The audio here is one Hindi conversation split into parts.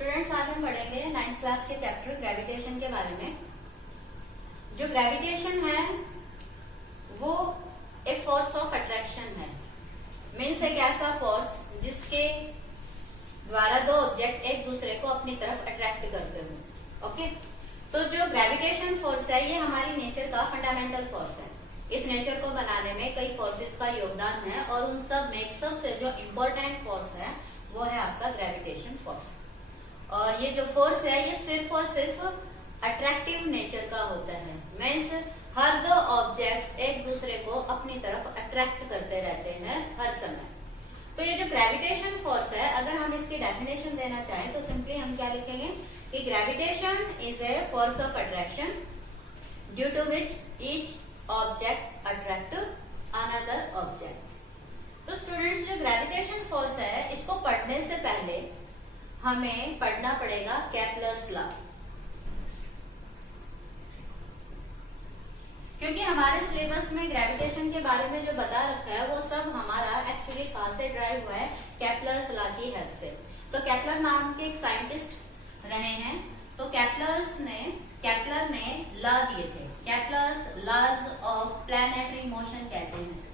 स्टूडेंट्स, आज हम पढ़ेंगे 9th क्लास के चैप्टर ग्रेविटेशन के बारे में। जो ग्रेविटेशन है वो एक फोर्स ऑफ अट्रैक्शन है। मीन्स एक ऐसा फोर्स जिसके द्वारा दो ऑब्जेक्ट एक दूसरे को अपनी तरफ अट्रैक्ट करते हो। ओके, तो जो ग्रेविटेशन फोर्स है ये हमारी नेचर का फंडामेंटल फोर्स है। इस नेचर को बनाने में कई फोर्सेस का योगदान है और उन सब में सबसे जो इम्पोर्टेंट फोर्स है वो है आपका ग्रेविटेशन फोर्स। और ये जो फोर्स है ये सिर्फ और सिर्फ अट्रैक्टिव नेचर का होता है। मीन्स हर दो ऑब्जेक्ट्स एक दूसरे को अपनी तरफ अट्रैक्ट करते रहते हैं हर समय। तो ये जो ग्रेविटेशन फोर्स है, अगर हम इसकी डेफिनेशन देना चाहें तो सिंपली हम क्या लिखेंगे कि gravitation is a force of attraction due to which each object attract another object. तो स्टूडेंट्स, जो ग्रेविटेशन फोर्स है इसको पढ़ने से पहले हमें पढ़ना पड़ेगा केपलर्स लॉ, क्योंकि हमारे सिलेबस में ग्रेविटेशन के बारे में जो बता रखा है वो सब हमारा एक्चुअली कहां से ड्राइव हुआ है, केपलर्स लॉ की हेल्प से। तो केपलर नाम के एक साइंटिस्ट रहे हैं, तो केपलर ने लॉ दिए थे। Kepler's laws of planetary motion कहते हैं।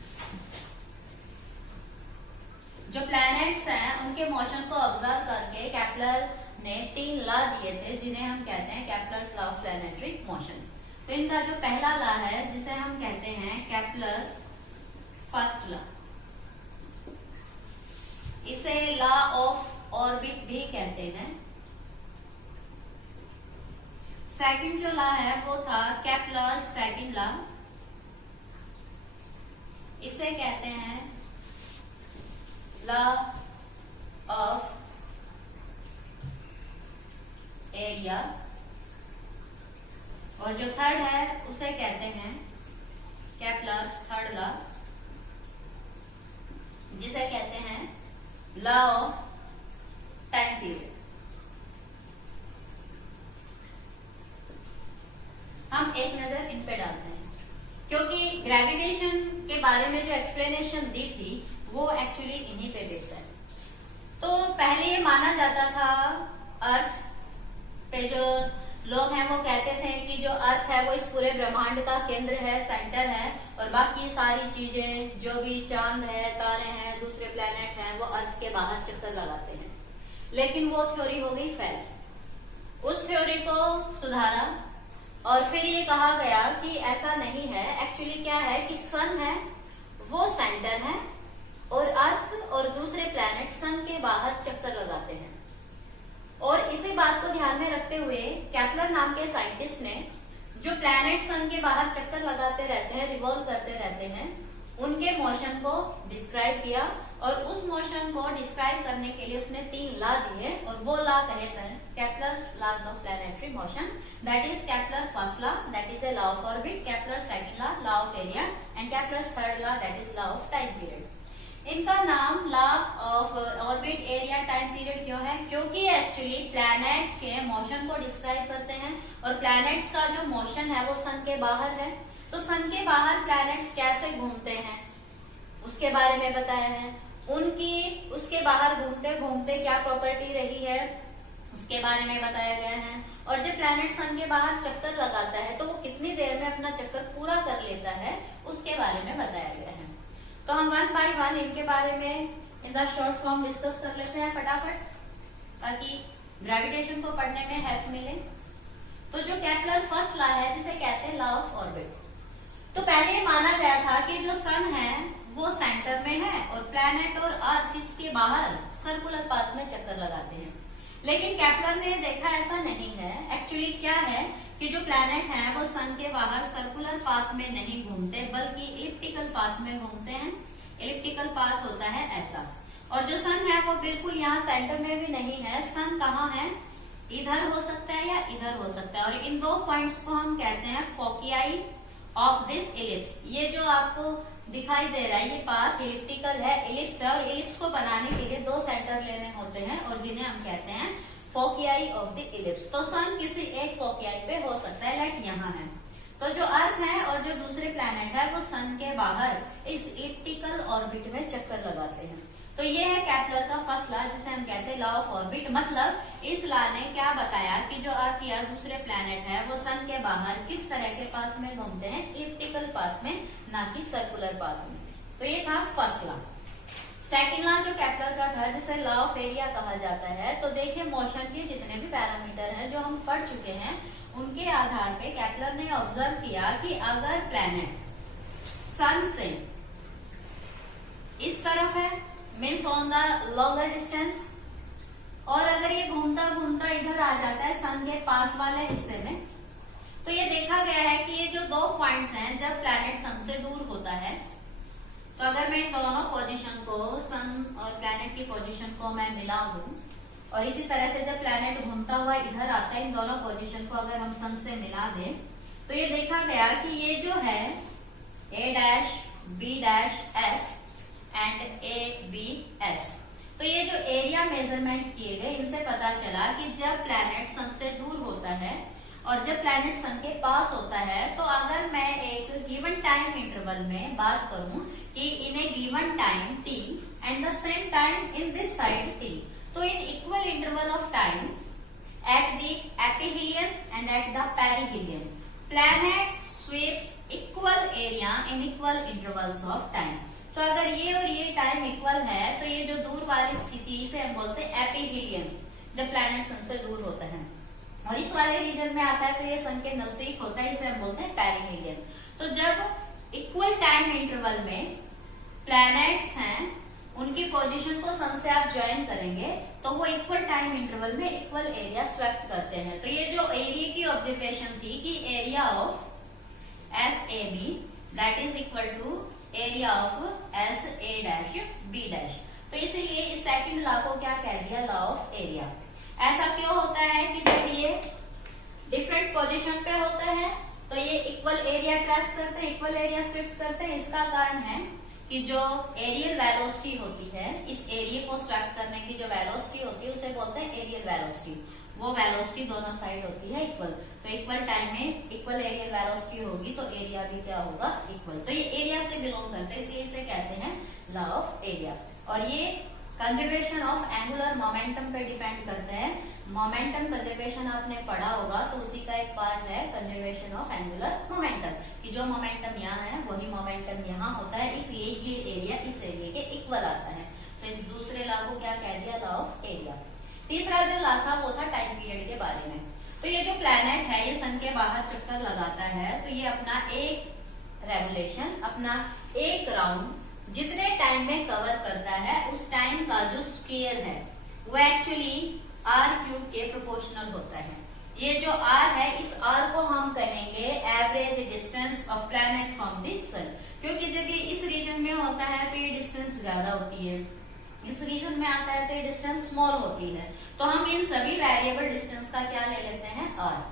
जो प्लैनेट्स हैं उनके मोशन को ऑब्जर्व करके केपलर ने 3 लॉ दिए थे जिन्हें हम कहते हैं Kepler's law of planetary motion. तो इनका जो पहला लॉ है जिसे हम कहते हैं केपलर फर्स्ट लॉ, इसे लॉ ऑफ ऑर्बिट भी कहते हैं। सेकंड जो लॉ है वो था केपलर सेकंड लॉ, इसे कहते हैं लॉ ऑफ एरिया। और जो थर्ड है उसे कहते हैं केपलर्स थर्ड लॉ, जिसे कहते हैं लॉ ऑफ टाइम पीरियड। हम एक नजर इन पे डालते हैं, क्योंकि ग्रेविटेशन के बारे में जो एक्सप्लेनेशन दी थी वो एक्चुअली इन्हीं पे बेस है। तो पहले ये माना जाता था अर्थ पे, जो लोग हैं वो कहते थे कि जो अर्थ है वो इस पूरे ब्रह्मांड का केंद्र है, सेंटर है, और बाकी सारी चीजें जो भी चांद है, तारे हैं, दूसरे प्लेनेट हैं, वो अर्थ के बाहर चक्कर लगाते हैं। लेकिन वो थ्योरी हो गई फेल। उस थ्योरी को सुधारा और फिर ये कहा गया कि ऐसा नहीं है। एक्चुअली क्या है कि सन है वो सेंटर है और अर्थ और दूसरे प्लैनेट सन के बाहर चक्कर लगाते हैं। और इसी बात को ध्यान में रखते हुए केपलर नाम के साइंटिस्ट ने जो प्लैनेट सन के बाहर चक्कर लगाते रहते हैं, रिवॉल्व करते रहते हैं, उनके मोशन को डिस्क्राइब किया। और उस मोशन को डिस्क्राइब करने के लिए उसने 3 लॉ दिए और वो लॉ कहे थे Kepler's laws of planetary motion. That is Kepler first law, that is the law of orbit, Kepler second law, law of area, and Kepler's third law, that is law of time period. इनका नाम law of orbit, area, time period क्यों है? क्योंकि एक्चुअली प्लैनेट के मोशन को डिस्क्राइब करते हैं और प्लैनेट्स का जो मोशन है वो सन के बाहर है। तो सन के बाहर प्लैनेट्स कैसे घूमते हैं उसके बारे में बताया है। उनकी उसके बाहर घूमते घूमते क्या प्रॉपर्टी रही है उसके बारे में बताया गया है। और जब प्लैनेट सन के बाहर चक्कर लगाता है तो वो कितनी देर में अपना चक्कर पूरा कर लेता है उसके बारे में बताया गया है। तो हम 1 by 1 इनके बारे में in the short form discuss कर लेते हैं फटाफट, ताकि ग्रेविटेशन को पढ़ने में हेल्प मिले। तो जो केपलर फर्स्ट लॉ है जिसे कहते हैं लॉ ऑफ ऑर्बिट, तो पहले माना गया था कि जो सन है वो सेंटर में है और प्लैनेट और अर्थ इसके बाहर सर्कुलर पाथ में चक्कर लगाते हैं। लेकिन केपलर ने देखा ऐसा नहीं है। एक्चुअली क्या है कि जो प्लैनेट हैं वो सन के बाहर सर्कुलर पाथ में नहीं घूमते बल्कि इलिप्टिकल पाथ में घूमते हैं। इलिप्टिकल पाथ होता है ऐसा। और जो सन है वो बिल्कुल यहाँ सेंटर में भी नहीं है। सन कहाँ है? इधर हो सकता है या इधर हो सकता है। और इन 2 पॉइंट्स को हम कहते हैं फोकियाई ऑफ दिस इलिप्स। ये जो आपको दिखाई दे रहा है ये पाथ इलिप्टिकल है, इलिप्स है, और इलिप्स को बनाने के लिए 2 सेंटर लेने होते हैं और जिन्हें हम कहते हैं फोकियाई ऑफ द इलिप्स। तो सन किसी एक फोकियाई पे हो सकता है, लाइक यहाँ है। तो जो अर्थ है और जो दूसरे प्लैनेट है वो सन के बाहर इस इलिप्टिकल ऑर्बिट में चक्कर लगाते हैं। तो ये है केपलर का फर्स्ट लॉ, जिसे हम कहते हैं लॉ ऑफ ऑर्बिट। मतलब इस लॉ ने क्या बताया कि जो अर्थ या दूसरे प्लैनेट है वो सन के बाहर किस तरह के पाथ में घूमते हैं, इलिप्टिकल पाथ में, ना कि सर्कुलर पाथ में। तो ये था फर्स्ट लॉ। सेकेंड लॉ जो केपलर का था, जिसे लॉ ऑफ एरिया कहा जाता है, तो देखिए मोशन के जितने भी पैरामीटर हैं जो हम पढ़ चुके हैं, उनके आधार पे केपलर ने ऑब्जर्व किया कि अगर प्लैनेट सन से इस तरफ है, means on the longer distance, और अगर ये घूमता घूमता इधर आ जाता है सन के पास वाले हिस्से में, तो ये देखा गया है कि ये जो दो पॉइंट्स हैं, जब प्लैनेट सन से दूर होता है, तो अगर मैं इन दोनों पोजीशन को, सन और प्लैनेट की पोजीशन को मैं मिला दूं, और इसी तरह से जब प्लैनेट घूमता हुआ इधर आता है, इन दोनों पोजीशन को अगर हम सन से मिला दें, तो ये देखा गया कि ये जो है A dash B dash S and A B S, तो ये जो एरिया मेजरमेंट किए गए, इनसे पता चला कि जब प्लैनेट सन से दूर होता है और जब प्लैनेट सन के पास होता है, तो अगर मैं एक गिवन टाइम इंटरवल में बात करूं कि in a given time T and the same time in this side T, तो in equal interval of time at the aphelion and at the perihelion, planet sweeps equal area in equal intervals of time. तो अगर ये और ये टाइम इक्वल है, तो ये जो दूर वाली स्थिति, इसे हम बोलते हैं एपिहीलियन, जब प्लैनेट सन से दूर होता है, और इस वाले रीजन में आता है तो ये सन के नजदीक होता है, इसे हम बोलते हैं पेरिहीलियन। तो जब इक्वल टाइम इंटरवल में प्लैनेट्स हैं, उनकी पोजीशन को सन से आप ज्वाइन करेंगे, तो वो इक्वल टाइम इंटरवल में इक्वल एरिया स्वेप्ट करते हैं। तो ये जो एरिया की ऑब्जर्वेशन थी कि area of S A B that is equal to area of S A dash B dash, तो इसीलिए इस सेकंड लॉ को क्या कह दिया, लॉ ऑफ एरिया। ऐसा क्यों होता है कि जब ये डिफरेंट पोजीशन पे होता है तो ये इक्वल एरिया ट्रेस करते हैं, इक्वल एरिया स्वेप्ट करते हैं। इसका कारण है कि जो एरियल वेलोसिटी होती है, इस एरिया को स्वेप्ट करने की जो वेलोसिटी होती है उसे बोलते हैं एरियल वेलोसिटी। वो वेलोसिटी दोनों साइड होती है इक्वल, तो इक्वल टाइम में इक्वल एरियल वेलोसिटी होगी तो एरिया भी क्या होगा, इक्वल। तो ये एरिया से बिलोंग करते हैं, इसलिए इसे कहते हैं लॉ ऑफ एरिया। और ये कंजर्वेशन ऑफ एंगुलर मोमेंटम पे डिपेंड करते हैं। मोमेंटम कंजर्वेशन आपने पढ़ा होगा, तो उसी का एक पार्ट है कंजर्वेशन ऑफ एंगुलर मोमेंटम, कि जो मोमेंटम यहाँ है वही मोमेंटम यहाँ होता है, इसलिए ये एरिया इस एरिया के इक्वल आता है। तो इस दूसरे लॉ को क्या कह दिया, लॉ ऑफ एरिया। तीसरा जो लॉ था वो था टाइम पीरियड के बारे में। तो ये जो प्लैनेट है, ये सन के बाहर चक्कर लगाता है, तो ये अपना एक रेवोल्यूशन, अपना एक राउंड जितने टाइम में कवर करता है, उस टाइम का जो स्क्वायर है वो एक्चुअली आर क्यूब के प्रोपोर्शनल होता है। ये जो आर है, इस आर को हम कहेंगे average distance of planet from the sun, क्योंकि जब ये इस रीजन में होता है तो ये डिस्टेंस ज्यादा होती है, इस रीजन में आता है तो ये डिस्टेंस स्मॉल होती है। तो हम इन सभी वेरिएबल डिस्टेंस का क्या ले लेते हैं, आर,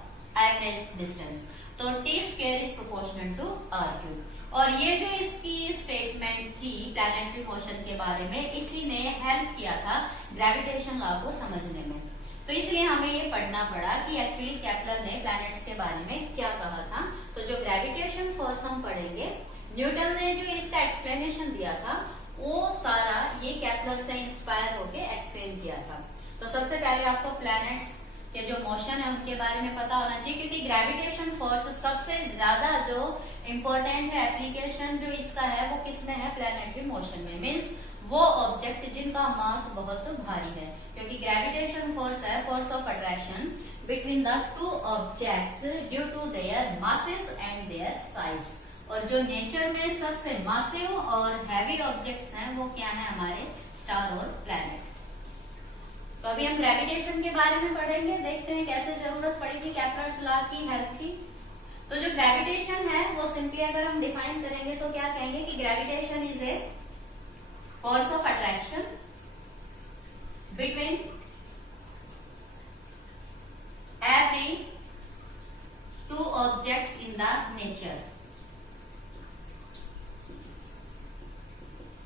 एवरेज डिस्टेंस। तो T square is proportional to R cube. और ये जो इसकी स्टेटमेंट थी प्लैनेटरी मोशन के बारे में, इसी ने हेल्प किया था ग्रेविटेशन लॉ को समझने में। तो इसलिए हमें ये पढ़ना पड़ा कि एक्चुअली केपलर ने प्लैनेट्स के बारे में क्या कहा था। तो जो ग्रेविटेशन फोर्स हम पढ़ेंगे, न्यूटन ने जो इसका एक्सप्लेनेशन दिया था, वो सारा ये केपलर से इंस्पायर होके एक्सप्लेन किया था। तो सबसे पहले आपको प्लैनेट्स के जो मोशन है उनके बारे में पता होना चाहिए, क्योंकि ग्रेविटेशन फोर्स सबसे ज्यादा जो इम्पोर्टेंट है एप्लीकेशन जो इसका है वो किसमें है, प्लैनेटरी मोशन में। मीन्स वो ऑब्जेक्ट जिनका मास बहुत भारी है, क्योंकि ग्रेविटेशन फोर्स है force of attraction between the two objects due to their masses and their size. और जो नेचर में सबसे मासिव और हैवी ऑब्जेक्ट्स हैं वो क्या है, हमारे स्टार और प्लैनेट। तो अभी हम ग्रेविटेशन के बारे में पढ़ेंगे, देखते हैं कैसे जरूरत पड़ेगी केपलर्स लॉ की हेल्प की। तो जो ग्रेविटेशन है वो सिंपली अगर हम डिफाइन करेंगे तो क्या कहेंगे कि gravitation is a force of attraction between every two objects in the nature.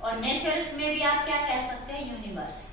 और नेचर में भी आप क्या कह सकते हैं, यूनिवर्स।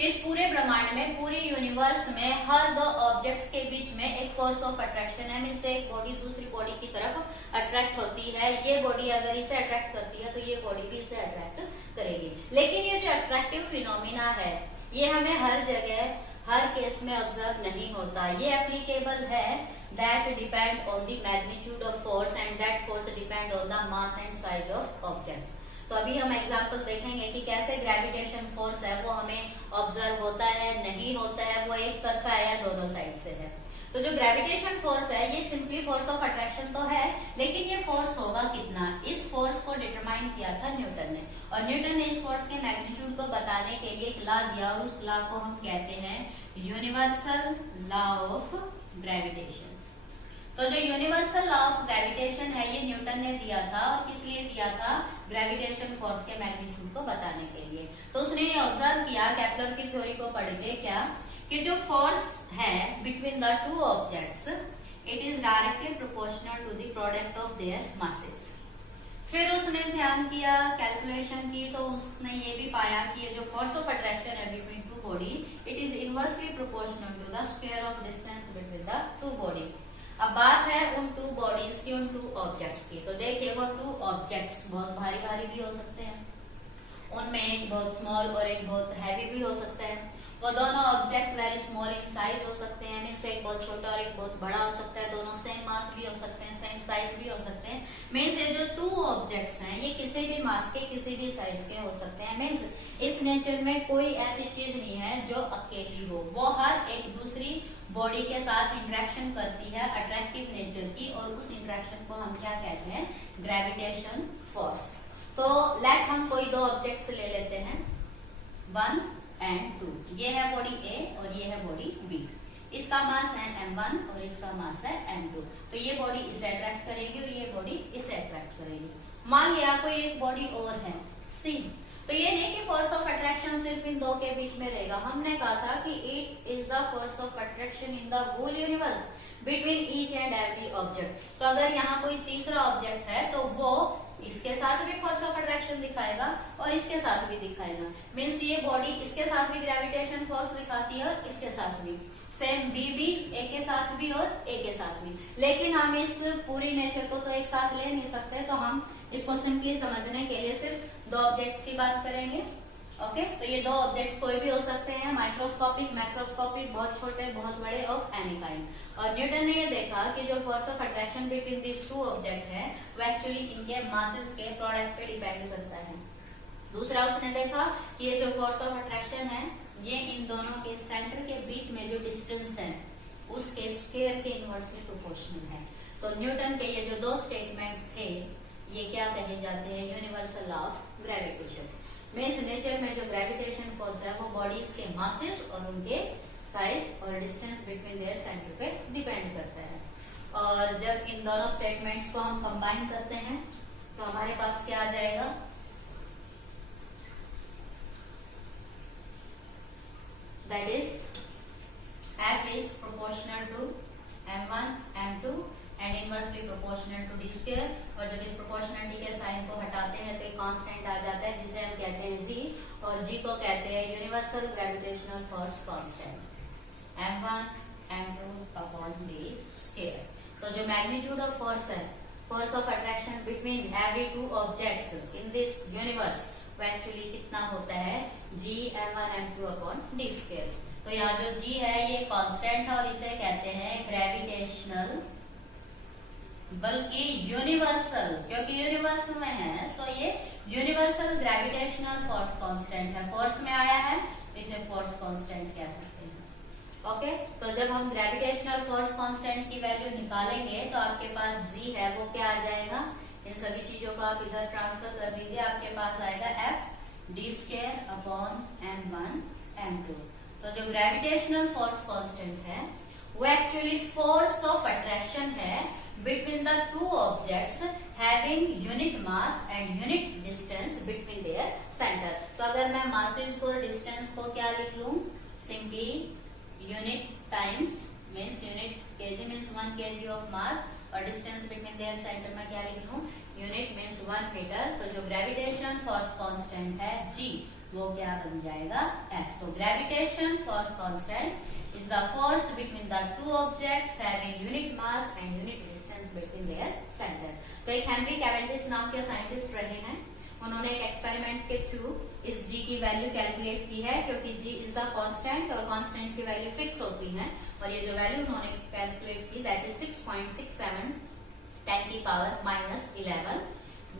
इस पूरे ब्रह्मांड में, पूरे यूनिवर्स में हर दो ऑब्जेक्ट्स के बीच में एक फोर्स ऑफ अट्रैक्शन है। मीन्स एक बॉडी दूसरी बॉडी की तरफ अट्रैक्ट होती है, ये बॉडी अगर इसे अट्रैक्ट करती है तो ये बॉडी भी इसे अट्रैक्ट करेगी। लेकिन ये जो अट्रैक्टिव फिनोमिना है ये हमें हर जगह हर केस में ऑब्जर्व नहीं होता। ये एप्लीकेबल है that depend on the magnitude of force and that force depend on the mass and size of object. तो अभी हम एग्जांपल देखेंगे कि कैसे ग्रेविटेशन फोर्स है वो हमें ऑब्जर्व होता है, नहीं होता है, वो एक तरफा है या दोनों साइड से है। तो जो ग्रेविटेशन फोर्स है ये सिंपली फोर्स ऑफ अट्रैक्शन तो है, लेकिन ये फोर्स होगा कितना, इस फोर्स को डिटरमाइन किया था न्यूटन ने। और न्यूटन ने इस फोर्स के मैग्नीट्यूड को बताने के लिए एक लॉ दिया, उस लॉ को हम कहते हैं यूनिवर्सल लॉ ऑफ ग्रेविटेशन। तो जो यूनिवर्सल लॉ ऑफ ग्रेविटेशन है ये न्यूटन ने दिया था, और किस लिए दिया था, ग्रेविटेशन फोर्स के मैग्नीट्यूड को बताने के लिए। तो उसने ये ऑब्जर्व किया केपलर की थ्योरी को पढ़ के क्या, कि जो फोर्स है between the two objects it is directly proportional to the product of their masses. फिर उसने ध्यान किया, कैलकुलेशन की, तो उसने ये भी पाया कि ये जो फोर्स ऑफ अट्रैक्शन है between two body it is inversely proportional to the square of distance between the two body. अब बात है उन टू बॉडीज की, उन टू ऑब्जेक्ट्स की। तो देखिए वो टू ऑब्जेक्ट्स बहुत भारी भारी भी हो सकते हैं, उनमें एक बहुत स्मॉल और एक बहुत हैवी भी हो सकता है। वो दोनों object very small in size हो सकते हैं, मीन्स एक बहुत छोटा और एक बहुत बड़ा हो सकता है, दोनों सेम मास भी हो सकते हैं, सेम साइज भी हो सकते हैं। मीन्स ये जो टू ऑब्जेक्ट्स हैं ये किसी भी मास के किसी भी साइज के हो सकते हैं। मीन्स इस नेचर में कोई ऐसी चीज नहीं है जो अकेली हो, वो हर एक दूसरी बॉडी के साथ इंटरेक्शन करती है अट्रैक्टिव नेचर की, और उस इंटरेक्शन को हम क्या कहते हैं, ग्रेविटेशन फोर्स। तो लेट हम कोई दो ऑब्जेक्ट्स ले लेते हैं, 1 एंड 2। ये है बॉडी ए और ये है बॉडी बी। इसका मास है m1 और इसका मास है m2। तो ये बॉडी इसे अट्रैक्ट करेगी और ये बॉडी इसे अट्रैक्ट करेगी। मान लिया कोई एक बॉडी और है C। तो ये नहीं कि फोर्स ऑफ अट्रैक्शन सिर्फ इन दो के बीच में रहेगा, हमने कहा था कि it is the force of attraction in the whole universe between each and every object. तो अगर यहाँ कोई तीसरा ऑब्जेक्ट है तो वो इसके साथ भी फोर्स ऑफ अट्रैक्शन दिखाएगा और इसके साथ भी दिखाएगा। मीन्स ये बॉडी इसके साथ भी ग्रेविटेशन फोर्स दिखाती है और इसके साथ भी, सेम बी भी ए के साथ भी और ए के साथ भी। लेकिन हम इस पूरी नेचर को तो एक साथ ले नहीं सकते, तो हम इसको सिंपली समझने के लिए सिर्फ दो ऑब्जेक्ट्स की बात करेंगे। ओके, तो ये दो ऑब्जेक्ट्स कोई भी हो सकते हैं, माइक्रोस्कोपिक, मैक्रोस्कोपिक, बहुत छोटे, बहुत बड़े, ऑफ एनी काइंड। और न्यूटन ने ये देखा कि जो force of attraction between this two object है वो एक्चुअली इनके मासेस के प्रोडक्ट पे डिपेंड करता है। दूसरा उसने देखा कि ये जो फोर्स ऑफ अट्रैक्शन है ये इन दोनों के सेंटर के बीच में जो डिस्टेंस है उसके स्क्वायर के इनवर्सली प्रोपोर्शनल है। तो न्यूटन के ये जो दो स्टेटमेंट थे ये क्या कहे जाते हैं, universal law of gravitation. Means nature में जो ग्रेविटेशन फोर्स है वो बॉडीज के मासेस और उनके साइज और डिस्टेंस बिटवीन देयर सेंटर पे डिपेंड करता है। और जब इन दोनों स्टेटमेंट्स को हम कंबाइन करते हैं तो हमारे पास क्या आ जाएगा, that is F is proportional to m1 m2 and inversely proportional to D square. और जब इस प्रोपोर्शनलिटी के साइन को हटाते हैं तो एक कांस्टेंट आ जाता है जिसे हम कहते हैं जी, और जी को कहते हैं universal gravitational force constant m1 m2 upon D square. तो जो मैग्नीट्यूड ऑफ फोर्स है, force of attraction between every two objects in this universe, वो एक्चुअली कितना होता है, जी m1 m2 upon D square. तो यहाँ जो जी है ये कांस्टेंट है और इसे कहते हैं ग्रेविटेशनल, बल्कि यूनिवर्सल, क्योंकि यूनिवर्स में है तो ये यूनिवर्सल ग्रेविटेशनल फोर्स कांस्टेंट है। फोर्स में आया है तो इसे फोर्स कांस्टेंट कह सकते हैं। ओके, तो जब हम ग्रेविटेशनल फोर्स कांस्टेंट की वैल्यू निकालेंगे तो आपके पास जी है वो क्या आ जाएगा, इन सभी चीजों को आप इधर ट्रांसफर कर दीजिए, आपके पास आएगा F D square upon m1 m2। तो जो ग्रेविटेशनल फोर्स कांस्टेंट है वो एक्चुअली फोर्स ऑफ अट्रैक्शन है between the two objects having unit mass and unit distance between their center। तो अगर मैं masses और distance को क्या लिख लूं, simply unit times means unit kg means 1 kg of mass और distance between their center में क्या लिख लूं, unit means 1 meter। तो जो gravitation force constant है g वो क्या बन जाएगा F। तो gravitation force constant is the force between the two objects having unit mass and unit between their center। तो एक हेनरी कैवेंडिश नाम के साइंटिस्ट रहे हैं, उन्होंने एक एक्सपेरिमेंट के थ्रू इस g की वैल्यू कैलकुलेट की है, क्योंकि g इज द कांस्टेंट और कांस्टेंट की वैल्यू फिक्स होती है। और ये जो वैल्यू उन्होंने कैलकुलेट की दैट इज 6.67 10 की पावर -11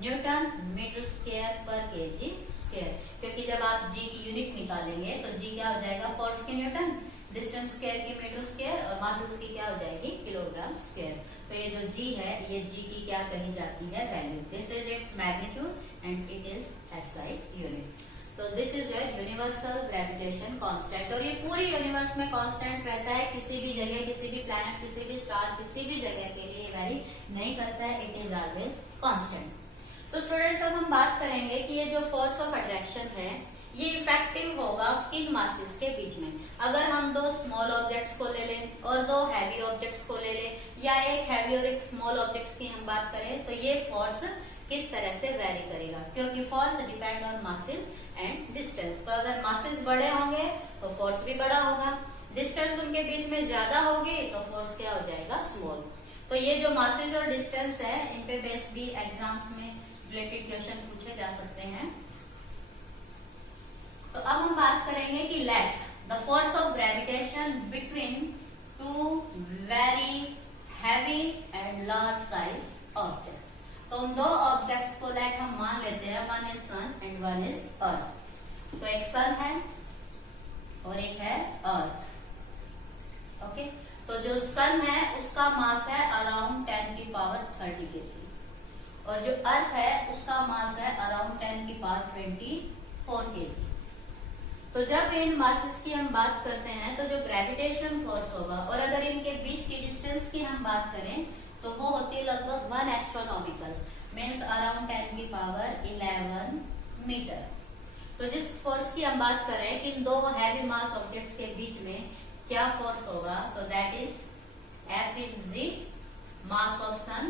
न्यूटन मीटर स्क्वायर पर केजी स्क्वायर। क्योंकि जब आप g की यूनिट निकालेंगे तो g क्या हो जाएगा, फोर्स के न्यूटन, डिस्टेंस स्क्वायर की मीटर स्क्वायर और मासेस की क्या हो जाएगी, किलोग्राम स्क्वायर। तो ये जो g है ये g की क्या कही जाती है, value. This is its magnitude and it is SI unit. तो this is your universal gravitation constant. और ये पूरी यूनिवर्स में कांस्टेंट रहता है, किसी भी जगह, किसी भी प्लैनेट, किसी भी स्टार, किसी भी जगह के लिए वेरी नहीं करता है, इट इज ऑलवेज कांस्टेंट। तो स्टूडेंट्स अब हम बात करेंगे कि ये जो फोर्स ऑफ अट्रैक्शन है ये इफेक्टिव होगा किन मासेस के बीच में। अगर हम दो स्मॉल ऑब्जेक्ट्स को ले लें और दो हैवी ऑब्जेक्ट्स को ले लें, या एक हैवी और एक स्मॉल ऑब्जेक्ट्स की हम बात करें, तो ये फोर्स किस तरह से वेरी करेगा, क्योंकि force depend on masses and distance. तो अगर मासेस बड़े होंगे तो फोर्स भी बड़ा होगा, डिस्टेंस उनके बीच में ज्यादा होगी तो फोर्स क्या हो जाएगा, स्मॉल। तो ये जो मासेस और डिस्टेंस है इन पे बेस भी एग्जाम्स में रिलेटेड क्वेश्चन पूछे जा सकते हैं। तो अब हम बात करेंगे कि let the force of gravitation between to very heavy and large size objects. तो उन दो ऑब्जेक्ट्स को लेट हम मान लेते हैं, one is sun and one is earth. तो एक सन है और एक है अर्थ। ओके, तो जो सन है उसका मास है अराउंड 10 की पावर 30 केजी और जो अर्थ है उसका मास है अराउंड 10 की पावर 24 केजी। तो जब इन मासेस की हम बात करते हैं तो जो ग्रेविटेशन फोर्स होगा, और अगर इनके बीच की डिस्टेंस की हम बात करें तो वो होती है लगभग 1 एस्ट्रोनॉमिकल, मीन्स अराउंड 10 की पावर 11 मीटर। तो जिस फोर्स की हम बात करें कि इन दो हैवी मास ऑब्जेक्ट्स के बीच में क्या फोर्स होगा, तो that is F is the mass of sun,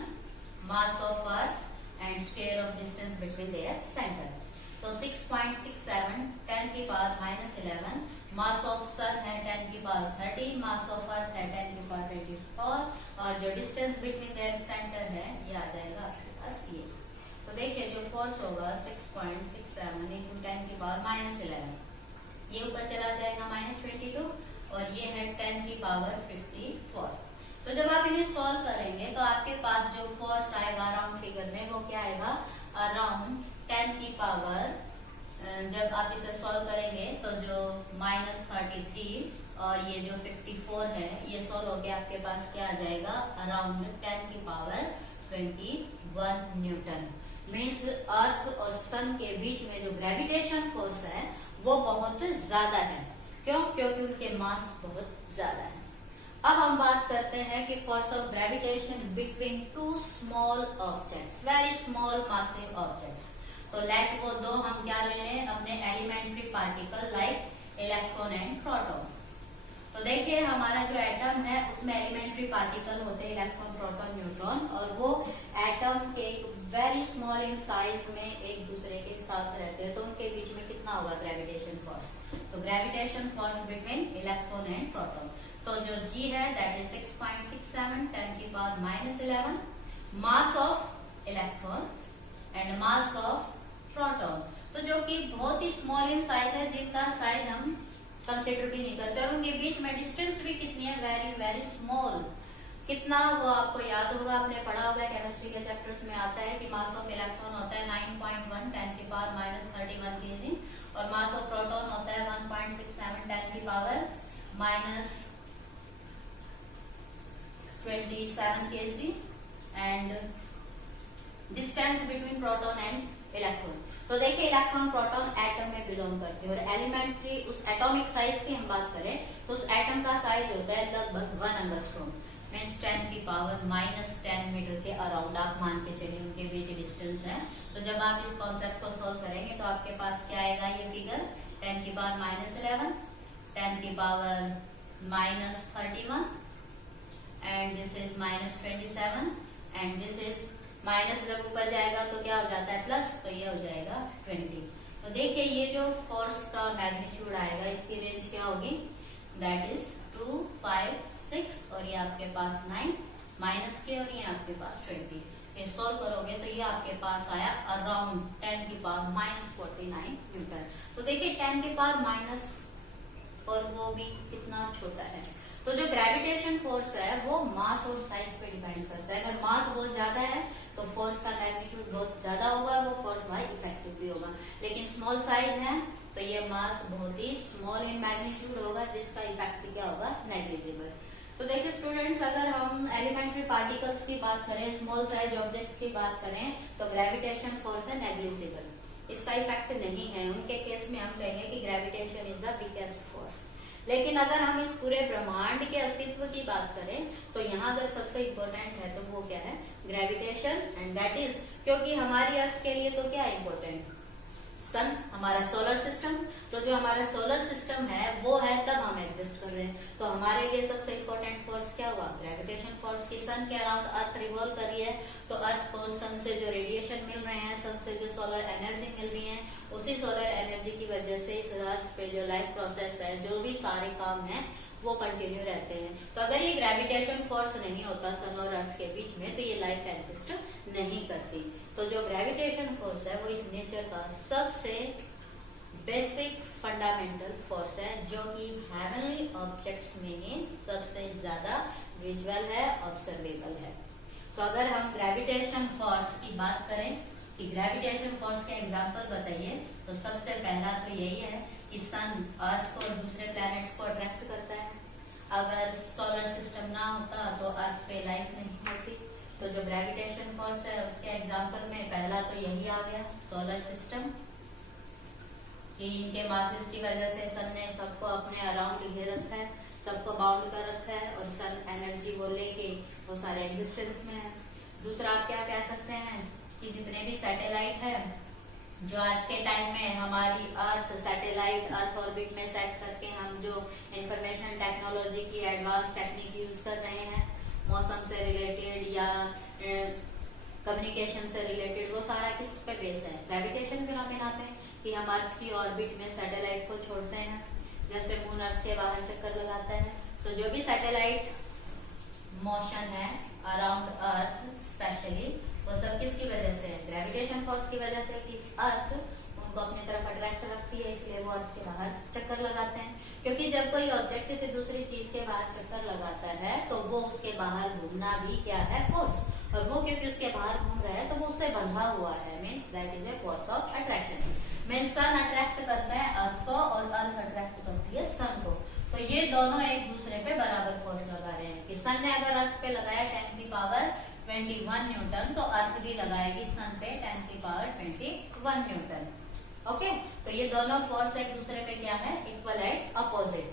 mass of earth and square of distance between their centre. तो 6.67 10 की पावर -11, मास ऑफ सन है 10 की पावर 30, मास ऑफ अर्थ है 10 की पावर 24 और जो डिस्टेंस बिटवीन देयर सेंटर है ये आ जाएगा आपके पास ये। तो देखिए जो फोर्स होगा 6.67 इंटू 10 की पावर -11, ये ऊपर चला जाएगा -22 और ये है 10 की पावर 54। तो जब आप इन्हें सॉल्व करेंगे तो आपके पास जो फोर्स आएगा राउंड फिगर में वो क्या आएगा, अराउंड 10 की पावर, जब आप इसे सॉल्व करेंगे तो जो -33 और ये जो 54 है ये सॉल्व होके आपके पास क्या आ जाएगा, अराउंड 10 की पावर 21 न्यूटन। मीन्स अर्थ और सन के बीच में जो ग्रेविटेशन फोर्स है वो बहुत ज्यादा है। क्यों? क्योंकि उनके मास बहुत ज्यादा है। अब हम बात करते हैं कि force of gravitation between two small objects, very small massive objects. तो लेट वो दो हम क्या ले लें, अपने elementary particle like electron and proton. तो देखिए हमारा जो एटम है उसमें एलिमेंट्री पार्टिकल होते हैं इलेक्ट्रॉन, प्रोटॉन, न्यूट्रॉन, और वो एटम के वेरी स्मॉल इन साइज में एक दूसरे के साथ रहते हैं। तो उनके बीच में कितना होगा ग्रेविटेशन फोर्स, तो gravitation force between electron and proton. तो जो G है दैट इज 6.67 10 की power -11, mass of electron and mass of proton. तो जो कि बहुत ही स्मॉल इन साइज है, जिनका साइज हम कंसिडर भी नहीं करते, और उनके बीच में डिस्टेंस भी कितनी है, वेरी वेरी स्मॉल। कितना वो आपको याद होगा, आपने पढ़ा होगा केमिस्ट्री के चैप्टर्स में आता है कि मास ऑफ इलेक्ट्रॉन होता है 9.1 10 की पावर -31 केजी और मास ऑफ प्रोटॉन होता है 1.67 10 की power -27 kg and distance between proton and electron. तो देखिए इलेक्ट्रॉन प्रोटॉन एटम में बिलोंग करते हैं और एलिमेंट्री उस एटॉमिक साइज की हम बात करें तो उस एटम का साइज होता है लगभग 1 एंगस्ट्रॉम, मीन्स 10 की पावर -10 मीटर के अराउंड आप मान के चलिए उनके बीच डिस्टेंस है। तो जब आप इस कॉन्सेप्ट को सोल्व करेंगे तो आपके पास क्या आएगा, ये फिगर 10 की पावर -11, 10 की power -31 and this is -27 and this is minus, जब ऊपर जाएगा तो क्या हो जाता है प्लस, तो ये हो जाएगा 20। तो देखिए ये जो फोर्स का मैग्नीट्यूड आएगा इसकी रेंज क्या होगी, दैट इज 2, 5, 6 और ये आपके पास 9 माइनस के और ये आपके पास 20। ये सॉल्व करोगे तो ये आपके पास आया अराउंड 10 की पावर -49 न्यूटन। तो देखिए 10 की पावर माइनस और वो भी कितना छोटा है। तो जो ग्रेविटेशन फोर्स है वो मास और साइज पे डिपेंड करता है। अगर मास बहुत ज्यादा है तो फोर्स का मैग्नीट्यूड बहुत ज्यादा होगा, वो फोर्स वहां इफेक्टिव भी होगा। लेकिन स्मॉल साइज है तो ये मास बहुत ही स्मॉल इन मैग्नीट्यूड होगा, जिसका इफेक्ट क्या होगा, नेग्लिजिबल। तो देखिए स्टूडेंट्स, अगर हम एलिमेंट्री पार्टिकल्स की बात करें, स्मॉल साइज ऑब्जेक्ट्स की बात करें, तो ग्रेविटेशन फोर्स है नेग्लिजिबल, इसका इफेक्ट नहीं है। उनके केस में हम कहेंगे कि gravitation is the biggest force. लेकिन अगर हम इस पूरे ब्रह्मांड के अस्तित्व की बात करें तो यहाँ अगर सबसे इम्पोर्टेंट है तो वो क्या है, ग्रेविटेशन। एंड दैट इज, क्योंकि हमारी अर्थ के लिए तो क्या इम्पोर्टेंट, सन, हमारा सोलर सिस्टम। तो जो हमारा सोलर सिस्टम है वो है, तब हम एग्जिस्ट कर रहे हैं। तो हमारे लिए सबसे इम्पोर्टेंट फोर्स क्या हुआ, ग्रेविटेशन फोर्स। की सन के अराउंड अर्थ रिवॉल्व कर रही है, तो अर्थ को सन से जो रेडिएशन मिल रहे हैं, सन से जो सोलर एनर्जी मिल रही है, उसी सोलर एनर्जी की वजह से इस अर्थ पे जो लाइफ प्रोसेस है, जो भी सारे काम है वो कंटिन्यू रहते हैं। तो अगर ये ग्रेविटेशन फोर्स नहीं होता सन और अर्थ के बीच में तो ये लाइफ एग्जिस्ट नहीं करती। तो जो ग्रेविटेशन फोर्स है वो इस नेचर का सबसे बेसिक फंडामेंटल फोर्स है, जो कि हेवनली ऑब्जेक्ट्स में ही सबसे ज्यादा विजुअल है, ऑब्जर्वेबल है। तो अगर हम ग्रेविटेशन फोर्स की बात करें कि ग्रेविटेशन फोर्स के एग्जाम्पल बताइए, तो सबसे पहला तो यही है कि सन अर्थ को और दूसरे प्लैनेट्स को अट्रैक्ट करता है। अगर सोलर सिस्टम ना होता तो अर्थ पे लाइफ नहीं होती। तो जो ग्रेविटेशन फोर्स है उसके एग्जाम्पल में पहला तो यही आ गया, सोलर सिस्टम, कि इनके मासेस की वजह से सन ने सबको अपने अराउंड घेर रखा है, सबको बाउंड कर रखा है, और सन एनर्जी वो लेके वो सारे एग्जिस्टेंस में है। दूसरा आप क्या कह सकते हैं कि जितने भी सैटेलाइट है, जो आज के टाइम में हमारी अर्थ सैटेलाइट अर्थ ऑर्बिट में सेट करके हम जो इंफॉर्मेशन टेक्नोलॉजी की एडवांस टेक्निक यूज कर रहे हैं, मौसम से रिलेटेड या कम्युनिकेशन से रिलेटेड, वो सारा किस पे बेस है, ग्रेविटेशन फिनोमेना पे, कि हम अर्थ की ऑर्बिट में सैटेलाइट को छोड़ते हैं, जैसे मून अर्थ के बाहर चक्कर लगाता है। तो जो भी सैटेलाइट मोशन है अराउंड अर्थ स्पेशली, वो सब किसकी वजह से है, ग्रेविटेशन फोर्स की वजह से, कि अर्थ उनको अपनी तरफ अट्रैक्ट रखती है, इसलिए वो अर्थ के बाहर चक्कर लगाते हैं। क्योंकि जब कोई ऑब्जेक्ट किसी दूसरी चीज के बाहर चक्कर लगाता है तो वो उसके बाहर घूमना भी क्या है, फोर्स, और वो क्योंकि उसके बाहर घूम रहा है तो वो उससे बंधा हुआ है, means that is a force of attraction. Means sun attract करता है अर्थ को और अर्थ अट्रैक्ट करती है सन को। तो ये दोनों एक दूसरे पे बराबर फोर्स लगा रहे हैं, कि सन ने अगर अर्थ पे लगाया 10 की पावर 21 न्यूटन, तो अर्थ भी लगाएगी सन पे 10 की पावर 21 न्यूटन। ओके, तो ये दोनों फोर्स एक दूसरे पे क्या है, इक्वल एंड अपोजिट,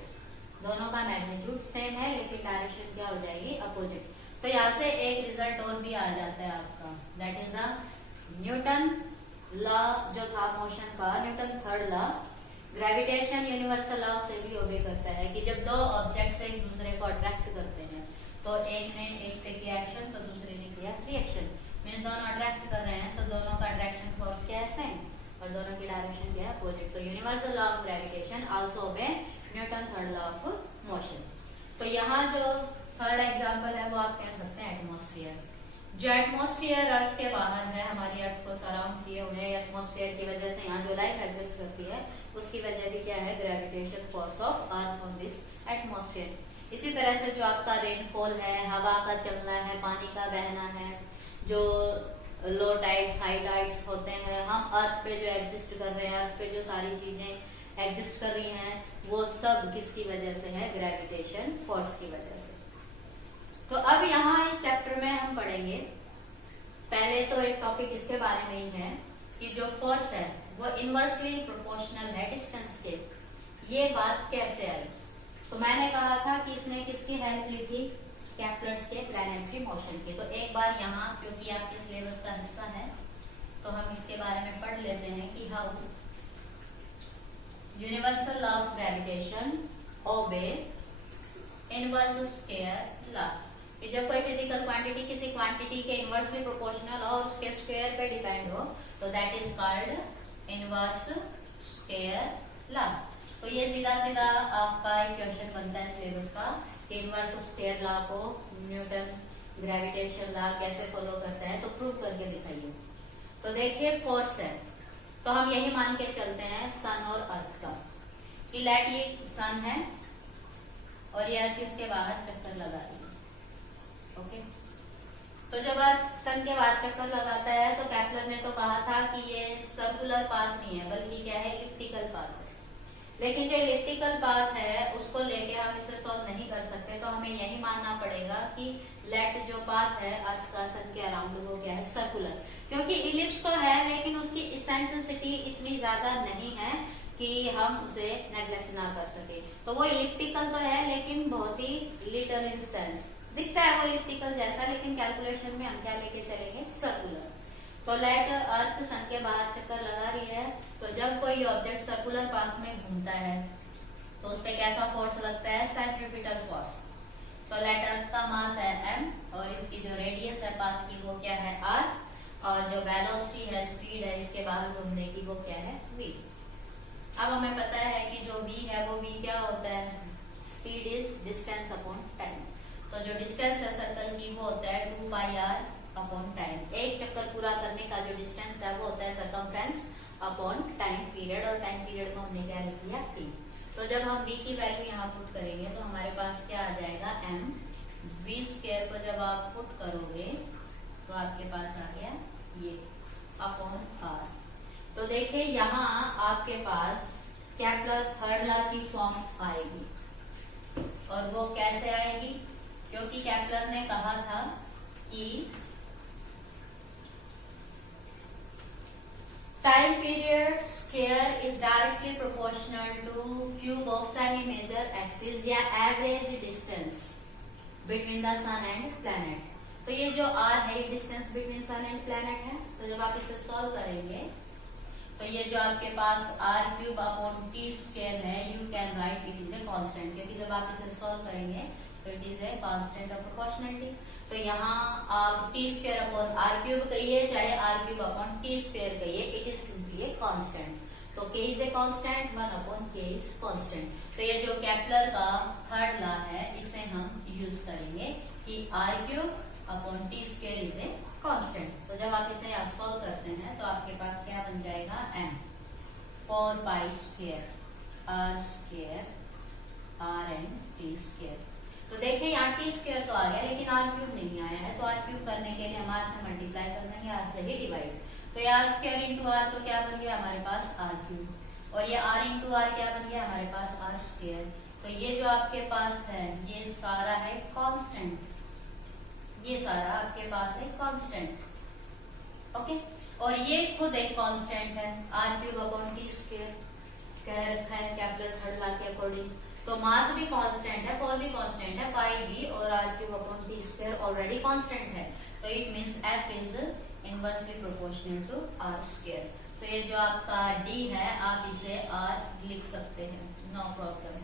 दोनों का मैग्नीट्यूड सेम है लेकिन डायरेक्शन क्या हो जाएगी, अपोजिट। तो यहाँ से एक रिजल्ट और भी आ जाता है आपका, that is the Newton law जो था मोशन का, Newton third law, gravitation universal law से भी ओबे करता है, कि जब दो ऑब्जेक्ट्स एक दूसरे को अट्रैक्ट करते हैं तो एक ने एक पे किया एक्शन तो दूसरे ने किया रिएक्शन, मीन्स दोनों अट्रैक्ट कर रहे हैं तो दोनों का अट्रैक्शन फोर्स क्या है, सेम, और दोनों की डायरेक्शन क्या है, अपोजिट। तो universal law of gravitation also obey Newton third law of motion. तो यहाँ जो थर्ड एग्जांपल है वो आप कह सकते हैं एटमॉस्फेयर। जो एटमॉस्फेयर अर्थ के बाहर है, हमारी अर्थ को सराउंड किए हुए एटमॉस्फेयर की वजह से यहाँ जो लाइफ एग्जिस्ट करती है, उसकी वजह भी क्या है, gravitation force of earth on this atmosphere. इसी तरह से जो आपका रेनफॉल है, हवा का चलना है, पानी का बहना है, जो लो टाइड्स हाई टाइड्स होते हैं, हम अर्थ पे जो एग्जिस्ट कर रहे हैं, अर्थ पे जो सारी चीजें एग्जिस्ट कर रही हैं, वो सब किसकी वजह से है, ग्रेविटेशन फोर्स की वजह से। तो अब यहाँ इस चैप्टर में हम पढ़ेंगे, पहले तो एक टॉपिक इसके बारे में ही है कि जो फोर्स है वो इनवर्सली प्रोपोर्शनल है डिस्टेंस के। ये बात कैसे आई, तो मैंने कहा था कि इसने किसकी हेल्प ली थी, केप्लर्स के प्लैनेटरी मोशन की। तो एक बार यहाँ क्योंकि आपके सिलेबस का हिस्सा है तो हम इसके बारे में पढ़ लेते हैं कि how universal law of gravitation obey inverse square law, कि जब कोई फिजिकल क्वांटिटी किसी क्वांटिटी के इनवर्सली प्रोपोर्शनल और उसके स्क्वायर पे डिपेंड हो तो that is called inverse square law. तो ये सीधा सीधा आपका एक क्वेश्चन बनता है सिलेबस का, कि इनवर्स स्क्वायर लॉ को न्यूटन ग्रेविटेशन लॉ कैसे फॉलो करता है, तो प्रूव करके दिखाइए। तो देखिए फोर्स है, तो हम यही मान के चलते हैं सन और अर्थ का कि लेट ये सन है और ये अर्थ इसके बाहर चक्कर लगा रही है। ओके, तो जब अर्थ सन के बाहर चक्कर लगाता है तो केपलर ने तो कहा था कि ये सर्कुलर पाथ नहीं है बल्कि क्या है, इलिप्टिकल पाथ है। लेकिन जो इलिप्टिकल पाथ है उसको लेके हम इसे सॉल्व नहीं कर सकते, तो हमें यही मानना पड़ेगा कि लेट जो पाथ है अर्थ का सन के अराउंड वो क्या है, सर्कुलर। क्योंकि इलिप्स तो है लेकिन उसकी इसेंट्रिसिटी इतनी ज्यादा नहीं है कि हम उसे नेग्लेक्ट ना कर सके। तो वो इलिप्टिकल तो है लेकिन बहुत ही लिटल इन सेंस, दिखता है वो इलिप्टिकल जैसा, लेकिन कैलकुलेशन में हम क्या लेके चलेंगे, सर्कुलर। तो लेट अर्थ सन के बाहर चक्कर लगा रही है, तो जब कोई ऑब्जेक्ट सर्कुलर पाथ में घूमता है तो उस पर कैसा फोर्स लगता है, सेंट्रीपिटल फोर्स। तो लेट अर्थ का मास है m और इसकी जो रेडियस है पाथ की वो क्या है, r, और जो वेलोसिटी है, स्पीड है इसके बाहर घूमने की वो क्या है, v। अब हमें पता है कि जो v है वो v क्या होता है, speed is distance upon time. तो जो डिस्टेंस है सर्कल की वो होता है 2 पाई r अपॉन टाइम। एक चक्कर पूरा करने का जो डिस्टेंस है वो होता है सर्कमफ्रेंस अपॉन टाइम पीरियड, और टाइम पीरियड में हमने क्या लिख दिया, t। तो जब हम v की वैल्यू यहाँ पुट करेंगे तो हमारे पास क्या आ जाएगा, m। v स्क्वायर को जब आप पुट करोगे तो आपके पास आ गया ये अपॉन r। तो देखिए यहाँ आपके पास केपलर थर्ड लॉ की फॉर्म आएगी, और वो कैसे आएगी, क्योंकि केपलर ने कहा था कि time period square is directly proportional to cube of semi major axis या average distance between the sun and planet. तो ये जो r है ये distance between sun and planet है। तो जब आप इसे सॉल्व करेंगे तो ये जो आपके पास r cube upon t square है, you can write it is a constant, क्योंकि जब आप इसे सॉल्व करेंगे तो it is a constant of proportionality. तो यहाँ आप T square upon R cube कहिए चाहे R cube upon T square कहिए, it is simply a constant. तो k is a constant, 1 upon k is constant. तो ये जो केपलर का थर्ड लॉ है इसे हम यूज करेंगे कि R cube upon T square is a constant. तो जब आप इसे यहाँ सॉल्व करते हैं तो आपके पास क्या बन जाएगा, m 4 pi square r square r and t square. तो देखिए यहाँ टी स्क्वायर तो आ गया लेकिन आर क्यूब नहीं आया है, तो आर क्यूब करने के लिए हम आर से मल्टीप्लाई कर देंगे, आर से ही डिवाइड। तो ये आर स्क्वायर इंटू आर तो क्या बन गया हमारे पास आर क्यूब, और ये आर इंटू आर क्या बन गया हमारे पास आर स्क्वायर। तो ये जो आपके पास है ये सारा है कांस्टेंट, ये सारा आपके पास है कांस्टेंट। ओके, और ये खुद एक कांस्टेंट है, R cube upon T square कह रखा है केपलर थर्ड लॉ के अकॉर्डिंग। तो मास भी कांस्टेंट है, फोर भी कांस्टेंट है, पाई भी, और R cube upon T square already constant है। तो it means F is inversely proportional to R square. तो ये जो आपका डी है आप इसे आर लिख सकते हैं, नो प्रॉब्लम,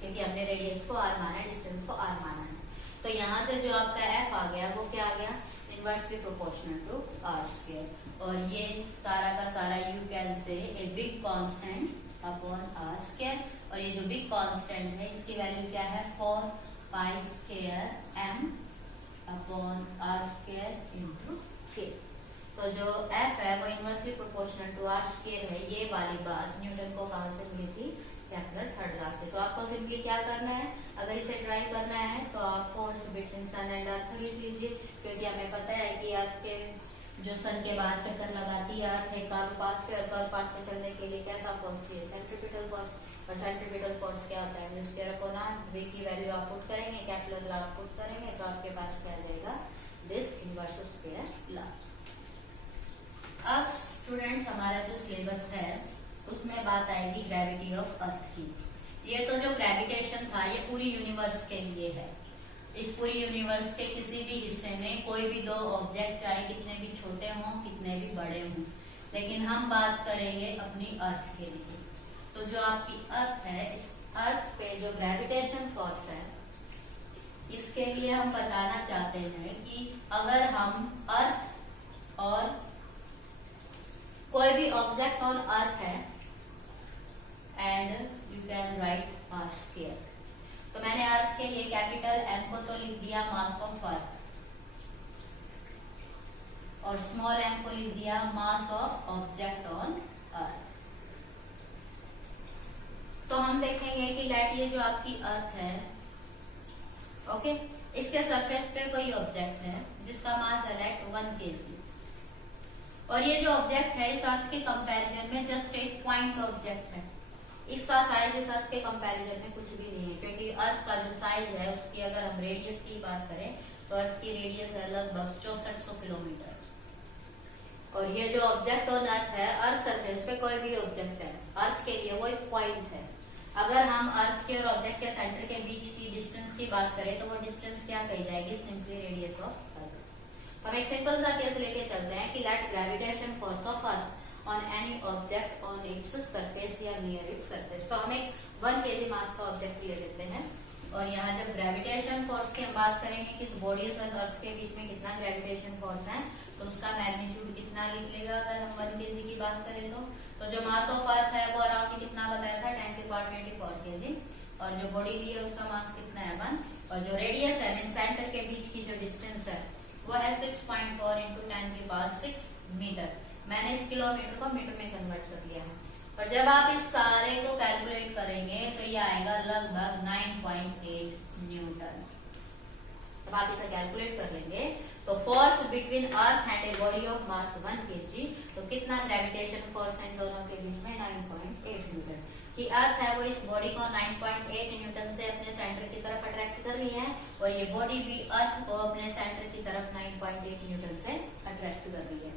क्योंकि हमने रेडियस को आर माना है, डिस्टेंस को आर माना है। तो यहाँ से जो आपका एफ आ गया वो क्या आ गया, inversely proportional to R square. और ये सारा का सारा you can say a big constant upon R square, और ये जो बिग कांस्टेंट है इसकी वैल्यू क्या है, 4 pi square M upon R square into K. तो जो एफ है वो inversely proportional to R square है। ये वाली बात न्यूटन को कहां से मिली थी, केपलर थर्ड लॉ से। तो आपको सिंपली क्या करना है, अगर इसे ट्राई करना है तो आप force between sun and earth लिख लीजिए, क्योंकि हमें पता है कि अर्थ के जो सन के बाद चक्कर लगाती है अर्थ है कर्व पाथ पे, और कर्व पाथ पे चलने के लिए कैसा फोर्स चाहिए, सेंट्रीपिटल फोर्स। और सेंट्रीपिटल फोर्स क्या होता है, mu square upon R. v की वैल्यू आप पुट करेंगे, केपलर लॉ पुट करेंगे तो आपके पास क्या आ जाएगा, दिस इनवर्स स्क्वायर लॉ। अब स्टूडेंट्स हमारा जो सिलेबस है उसमें बात आएगी ग्रेविटी ऑफ अर्थ की। ये तो जो ग्रेविटेशन था ये पूरी यूनिवर्स के लिए है। इस पूरी यूनिवर्स के किसी भी हिस्से में कोई भी दो ऑब्जेक्ट चाहे कितने भी छोटे हों कितने भी बड़े हों, लेकिन हम बात करेंगे अपनी अर्थ के लिए। तो जो आपकी अर्थ है, इस अर्थ पे जो ग्रेविटेशन फोर्स है इसके लिए हम बताना चाहते हैं कि अगर हम अर्थ और कोई भी ऑब्जेक्ट ऑन अर्थ है and you can write R square. तो मैंने अर्थ के लिए कैपिटल एम को तो लिख दिया मास ऑफ अर्थ, और स्मॉल m को लिख दिया मास ऑफ ऑब्जेक्ट ऑन अर्थ। तो हम देखेंगे कि लेट ये जो आपकी अर्थ है, ओके, इसके सरफेस पे कोई ऑब्जेक्ट है जिसका मास है लेट 1 kg, और ये जो ऑब्जेक्ट है इस अर्थ के कंपैरिजन में जस्ट एक पॉइंट ऑब्जेक्ट है। इसका साइज इस अर्थ के कंपैरिजन में कुछ भी नहीं है, क्योंकि अर्थ का जो साइज है उसकी अगर हम रेडियस की बात करें तो अर्थ की रेडियस है लगभग 6400 किलोमीटर। और ये जो ऑब्जेक्ट ऑन अर्थ है, अर्थ सरफेस पे कोई भी ऑब्जेक्ट है, अर्थ के लिए वो एक पॉइंट है। अगर हम अर्थ के और ऑब्जेक्ट के सेंटर के बीच की डिस्टेंस की बात करें तो वो डिस्टेंस क्या कही जाएगी, सिंपली रेडियस ऑफ अर्थ। हम एक सिंपल सा केस लेके चलते हैं कि let gravitation force of earth on any object on its surface या near its surface। तो हम एक 1 kg मास का ऑब्जेक्ट ले लेते हैं, और यहाँ जब ग्रेविटेशन फोर्स की हम बात करेंगे कि इस बॉडी और अर्थ के बीच में कितना ग्रेविटेशन फोर्स है, तो उसका मैग्नीट्यूड कितना लिख लेगा अगर हम 1 kg की बात करें तो जो मास ऑफ अर्थ है वो अराउंड कितना बताया था 10⁻24 kg, और जो बॉडी ली है उसका मास कितना है 1, और जो रेडियस है मीन सेंटर के बीच की जो डिस्टेंस है वो है 6.4 × 10⁻6 मीटर। मैंने इस किलोमीटर को मीटर में कन्वर्ट कर लिया है, और जब आप इस सारे को कैलकुलेट करेंगे तो ये आएगा लगभग 9.8 न्यूटन। जब आप इसे कैलकुलेट कर लेंगे तो force between earth and a body of mass 1 kg, तो कितना ग्रेविटेशन फोर्स है इन दोनों के बीच में 9.8 न्यूटन। कि अर्थ है वो इस बॉडी को 9.8 न्यूटन से अपने सेंटर की तरफ अट्रैक्ट कर रही है, और ये बॉडी भी अर्थ को अपने सेंटर की तरफ 9.8 न्यूटन से अट्रैक्ट कर रही है।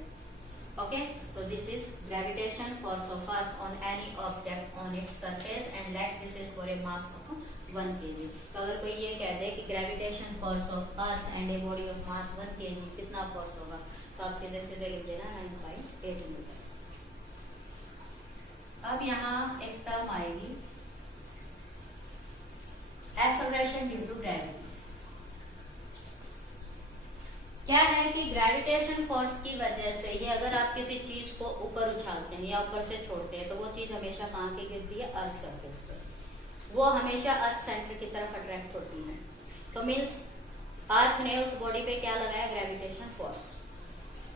Okay, so this is gravitation force of earth on any object on its surface and let this is for a mass of 1 kg। तो अगर कोई ये कह दे कि gravitation force of earth and a body of mass 1 kg कितना फोर्स होगा, तो आप सीधे सीधे लिख देना 9.8 न्यूटन। अब यहाँ एक टर्म आएगी एक्सेलरेशन ड्यू टू ग्रेविटी। क्या है कि ग्रेविटेशन फोर्स की वजह से ये अगर आप किसी चीज को ऊपर उछालते हैं या ऊपर से छोड़ते हैं तो वो चीज हमेशा कहाँ की गिरती है, अर्थ सरफेस पे। वो हमेशा अर्थ सेंटर की तरफ अट्रैक्ट होती है। तो मीन्स अर्थ ने उस बॉडी पे क्या लगाया, ग्रेविटेशन फोर्स।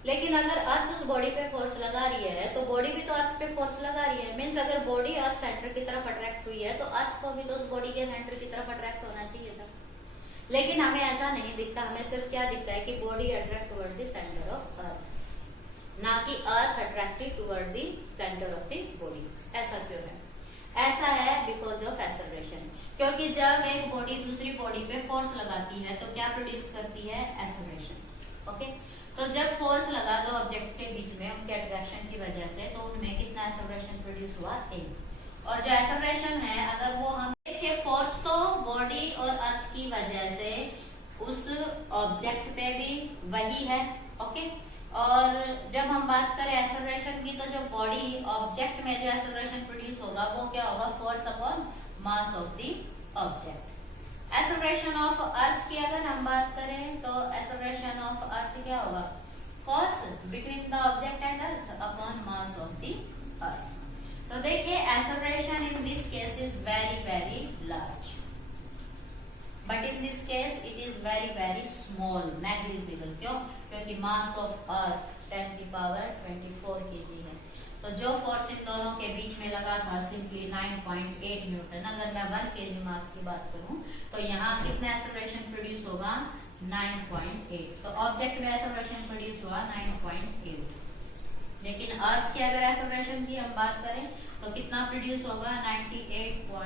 लेकिन अगर अर्थ उस बॉडी पे फोर्स लगा रही है तो बॉडी भी तो अर्थ पे फोर्स लगा रही है। मीन्स अगर बॉडी अर्थ सेंटर की तरफ अट्रैक्ट हुई है तो अर्थ को भी तो उस बॉडी के सेंटर की तरफ अट्रैक्ट होना चाहिए था। लेकिन हमें ऐसा नहीं दिखता, हमें सिर्फ क्या दिखता है कि body attract toward the centre of earth, ना कि earth attracted toward the centre of the body. ऐसा क्यों है? ऐसा है बिकॉज ऑफ एक्सेलरेशन। क्योंकि जब एक बॉडी दूसरी बॉडी पे फोर्स लगाती है तो क्या प्रोड्यूस करती है, एक्सेलरेशन। ओके, तो जब फोर्स लगा दो ऑब्जेक्ट्स के बीच में उनके अट्रैक्शन की वजह से, तो उनमें कितना एक्सेलरेशन प्रोड्यूस हुआ, एक। और जो एक्सेलरेशन है अगर वो हम देखिए, फोर्स तो बॉडी और अर्थ की वजह से उस ऑब्जेक्ट पे भी वही है। ओके, और जब हम बात करें एक्सेलरेशन की तो जो बॉडी ऑब्जेक्ट में जो एक्सेलरेशन प्रोड्यूस होगा वो क्या होगा, force upon mass of the object. Acceleration of earth की अगर हम बात करें तो एक्सेलरेशन ऑफ अर्थ क्या होगा, force between the object and earth upon mass of the earth. तो देखिए acceleration in this case is very large, but in this case it is very small, negligible. क्यों? क्योंकि मास ऑफ अर्थ 10⁻24 kg है। तो जो फोर्स इन दोनों के बीच में लगा था सिंपली 9.8 न्यूटन। अगर मैं 1 kg मास की बात करूं तो यहाँ कितना एक्सेलरेशन प्रोड्यूस होगा, 9.8। तो ऑब्जेक्ट में एक्सेलरेशन प्रोड्यूस हुआ 9.8। लेकिन अर्थ की अगर एक्सेलरेशन की हम बात करें तो कितना प्रोड्यूस होगा, 98 और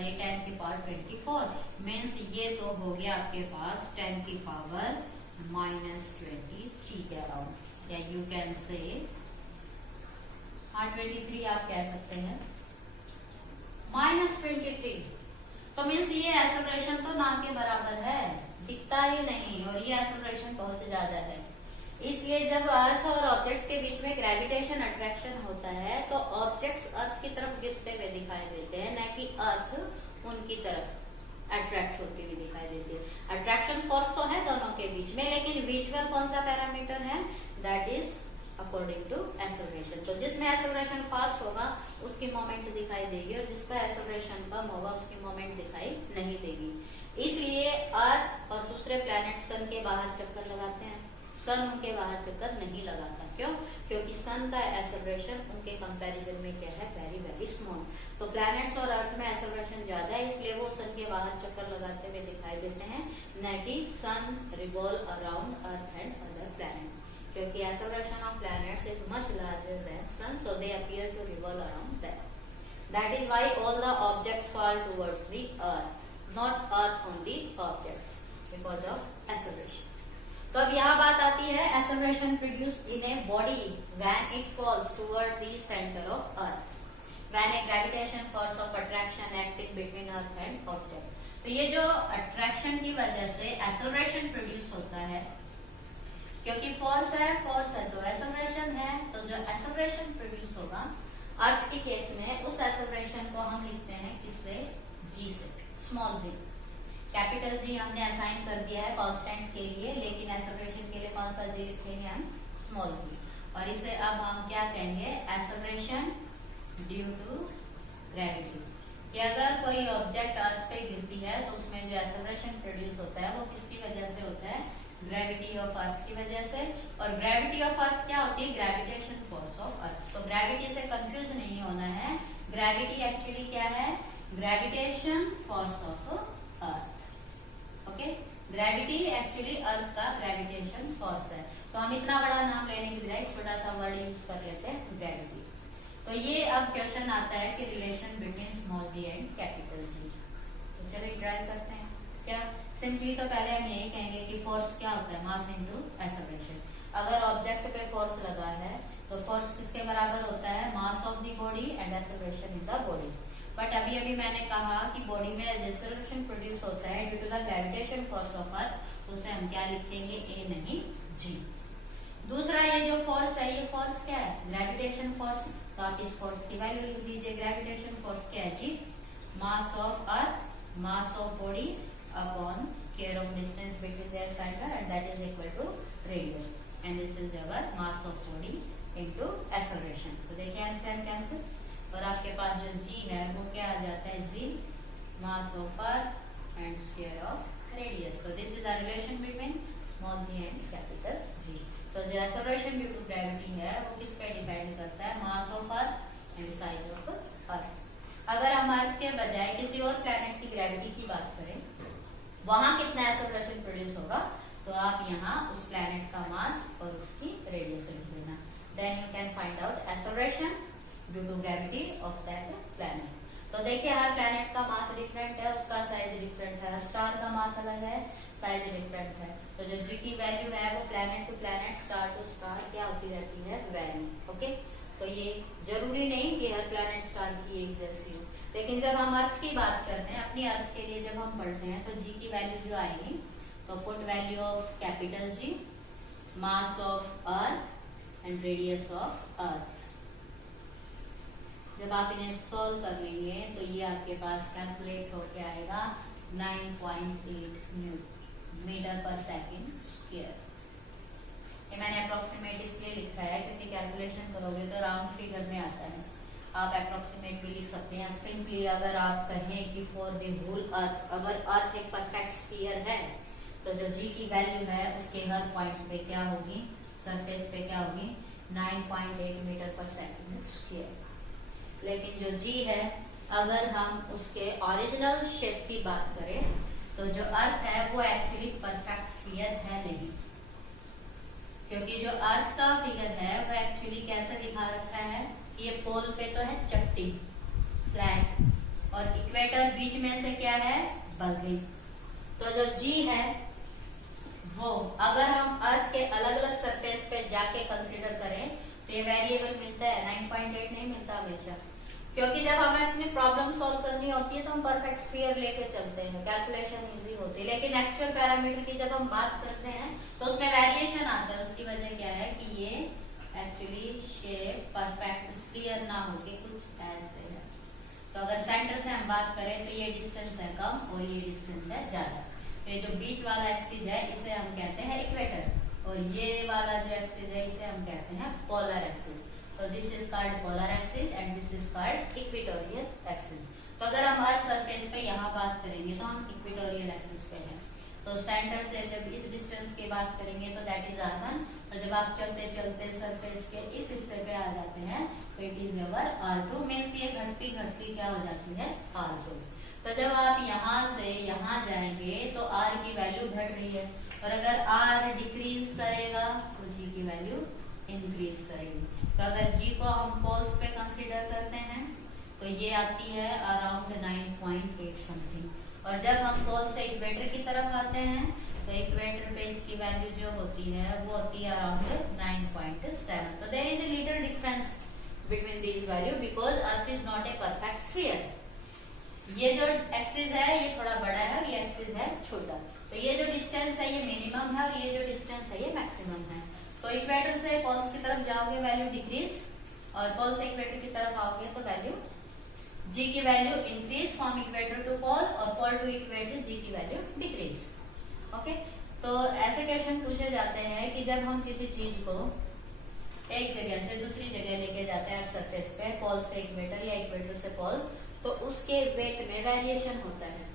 ये 10⁻24। मीन्स ये तो हो गया आपके पास 10⁻⁻23 के अराउंड, या यू कैन से 23 आप कह सकते हैं, -23। तो मीन्स ये एक्सेलरेशन तो ना के बराबर है, दिखता ही नहीं, और ये एक्सेलरेशन बहुत ज्यादा है। इसलिए जब अर्थ और ऑब्जेक्ट्स के बीच में ग्रेविटेशन अट्रैक्शन होता है तो ऑब्जेक्ट्स अर्थ की तरफ गिरते हुए दिखाई देते हैं, न कि अर्थ उनकी तरफ अट्रैक्ट होती हुई दिखाई देती है। अट्रैक्शन फोर्स तो है दोनों के बीच में, लेकिन विजुअल कौन सा पैरामीटर है, that is according to acceleration. तो जिसमें एक्सेलरेशन फास्ट होगा उसकी मोमेंट दिखाई देगी, और जिसका एक्सेलरेशन कम होगा उसकी मोमेंट दिखाई नहीं देगी। इसलिए अर्थ और दूसरे प्लैनेट सन के बाहर चक्कर लगाते हैं, सन उनके बाहर चक्कर नहीं लगाता। क्यों? क्योंकि सन का एक्सेलरेशन उनके कंपैरिजन में क्या है, वेरी वेरी स्मॉल। तो प्लैनेट्स और अर्थ में एक्सेलरेशन ज्यादा है, इसलिए वो सन के बाहर चक्कर लगाते हुए दिखाई देते हैं, न कि sun revolve around earth and other planets. क्योंकि acceleration of planets is much larger than sun, so they appear to revolve around that. That is why all the objects fall towards the earth, not earth on the objects, because of acceleration. तो अब यहाँ बात आती है acceleration produced in a body when it falls toward the center of earth, when a gravitation force of attraction acting between earth and object. तो ये जो attraction की वजह से acceleration produce होता है, क्योंकि force है तो acceleration है, तो जो acceleration produce होगा अर्थ के केस में उस एक्सेलरेशन को हम लिखते हैं किससे, जी से, स्मॉल जी। कैपिटल जी हमने असाइन कर दिया है कांस्टेंट के लिए, लेकिन एक्सेलरेशन के लिए कौन सा जी लिखेंगे हम, स्मॉल जी। और इसे अब हम क्या कहेंगे, एक्सेलरेशन ड्यू टू ग्रेविटी। कि अगर कोई ऑब्जेक्ट अर्थ पे गिरती है तो उसमें जो एक्सेलरेशन प्रोड्यूस होता है वो किसकी वजह से होता है, ग्रेविटी ऑफ अर्थ की वजह से। और ग्रेविटी ऑफ अर्थ क्या होती है, ग्रेविटेशन फोर्स ऑफ अर्थ। तो ग्रेविटी से कंफ्यूज नहीं होना है, ग्रेविटी एक्चुअली क्या है, gravitation force of earth. Okay, gravity actually earth का ग्रेविटेशन फोर्स है। तो हम इतना बड़ा नाम लेने की बजाय छोटा सा वर्ड यूज कर लेते हैं, ग्रेविटी। तो ये अब क्वेश्चन आता है कि relation between small G and capital G. तो चलिए ट्राई करते हैं। क्या सिंपली तो पहले हम यही कहेंगे कि फोर्स क्या होता है, मास इनटू एक्सेलरेशन। अगर ऑब्जेक्ट पे फोर्स लगा है तो फोर्स किसके बराबर होता है, mass of the body and acceleration in the body. But अभी अभी मैंने कहा कि बॉडी में एक्सेलरेशन प्रोड्यूस होता है due to the gravitation force of earth, तो उसे हम क्या लिखेंगे, ए नहीं जी। दूसरा ये जो फोर्स है, ये फोर्स क्या है, ग्रेविटेशन फोर्स। तो आप इस फोर्स की वैल्यू लिख दीजिए। ग्रेविटेशन फोर्स क्या है G, mass of earth, mass of body upon square of distance between their center, and that is equal to radius, and this is our mass of body into acceleration. तो देखिए आंसर कैंसिल, और आपके पास जो g है वो क्या आ जाता है, g mass of earth and square of radius. So this is the relation between small g and capital G. तो जो acceleration due to gravity है वो किस पे डिपेंड करता है, mass of earth and size of earth. अगर हम अर्थ के बजाय किसी और प्लैनेट की ग्रेविटी की बात करें, वहां कितना एक्सेलरेशन प्रोड्यूस होगा, तो आप यहाँ उस प्लैनेट का मास और उसकी रेडियस लिख देना। Then you can find out acceleration due to gravity of that planet. तो देखिए हर प्लैनेट का मास डिफरेंट है, उसका साइज डिफरेंट है, स्टार का मास अलग है, साइज डिफरेंट है। तो जो जी की वैल्यू है वो planet to planet, star to star क्या होती रहती है, वैरी। ओके, तो ये जरूरी नहीं कि हर प्लैनेट स्टार की एक जैसी हो, लेकिन जब हम अर्थ की बात करते हैं, अपनी अर्थ के लिए जब हम पढ़ते हैं, तो जी की वैल्यू जो आएगी, तो put value of capital G, mass of earth and radius of earth. जब आप इन्हें सॉल्व कर लेंगे तो ये आपके पास कैलकुलेट होके आएगा 9.8 मीटर पर सेकेंड स्क्वायर। ये मैंने अप्रोक्सीमेट इसलिए लिखा है क्योंकि कैलकुलेशन करोगे तो राउंड फिगर में आता है। आप अप्रोक्सीमेट भी लिख सकते हैं। सिंपली अगर आप कहें कि फॉर द होल अर्थ, अगर अर्थ एक परफेक्ट स्फीयर है तो जो जी की वैल्यू है उसके हर पॉइंट पे क्या होगी, सरफेस पे क्या होगी, 9.8 मीटर पर सेकेंड स्क्वायर। लेकिन जो जी है, अगर हम उसके ओरिजिनल शेप की बात करें तो जो अर्थ है वो एक्चुअली परफेक्ट स्फीयर है नहीं, क्योंकि जो अर्थ का फिगर है वो एक्चुअली कैसे दिखा रखा है, ये पोल पे तो है चपटी फ्लैट, और इक्वेटर बीच में से क्या है, बल्किंग। तो जो जी है वो अगर हम अर्थ के अलग अलग सरफेस पे जाके कंसीडर करें तो ये वेरिएबल मिलता है, 9.8 नहीं मिलता हमेशा, क्योंकि जब हमें अपनी प्रॉब्लम सॉल्व करनी होती है तो हम परफेक्ट स्फीयर लेके चलते हैं, कैलकुलेशन इजी होती है। लेकिन एक्चुअल पैरामीटर की जब हम बात करते हैं तो उसमें वेरिएशन आता है। उसकी वजह क्या है कि ये एक्चुअली शेप परफेक्ट स्फीयर ना होके कुछ ऐसे है। तो अगर सेंटर से हम बात करें तो ये डिस्टेंस है कम और ये डिस्टेंस है ज्यादा। तो ये जो बीच वाला एक्सिस है इसे हम कहते हैं इक्वेटर, और ये वाला जो एक्सिस है इसे हम कहते हैं पोलर एक्सिस। तो this is called polar axis and this is called equatorial axis. तो अगर हम अर्थ सरफेस पे यहाँ बात करेंगे तो हम इक्वेटोरियल एक्सिस पे हैं। तो सेंटर से जब इस डिस्टेंस की बात करेंगे तो दैट इज R1, और जब आप चलते चलते सरफेस के इस हिस्से पे आ जाते हैं तो इट इज योर R2 में ये घटती घटती क्या हो जाती है R2। तो जब आप यहाँ से यहाँ जाएंगे तो R की वैल्यू घट रही है, और अगर R डिक्रीज करेगा तो G की वैल्यू इंक्रीज करेगी। तो अगर G को हम पोल्स पे कंसीडर करते हैं तो ये आती है अराउंड 9.8 समथिंग, और जब हम पोल से इक्वेटर की तरफ आते हैं तो इक्वेटर पे इसकी वैल्यू जो होती है वो होती है अराउंड 9.7। तो there is a little difference between these value because earth is not a perfect sphere. ये जो एक्सिस है ये थोड़ा बड़ा है और ये एक्सिस है छोटा, तो ये जो डिस्टेंस है ये मिनिमम है और ये जो डिस्टेंस है ये मैक्सिमम है। तो इक्वेटर से पोल्स की तरफ जाओगे वैल्यू डिक्रीज, और पोल से इक्वेटर की तरफ आओगे तो वैल्यू G की value increase from equator to pole, और पोल टू इक्वेटर G की वैल्यू डिक्रीज। ओके, तो ऐसे क्वेश्चन पूछे जाते हैं कि जब हम किसी चीज को एक जगह से दूसरी जगह लेके जाते हैं सरफेस पे, पोल से इक्वेटर या इक्वेटर से पोल, तो उसके वेट में वेरिएशन होता है,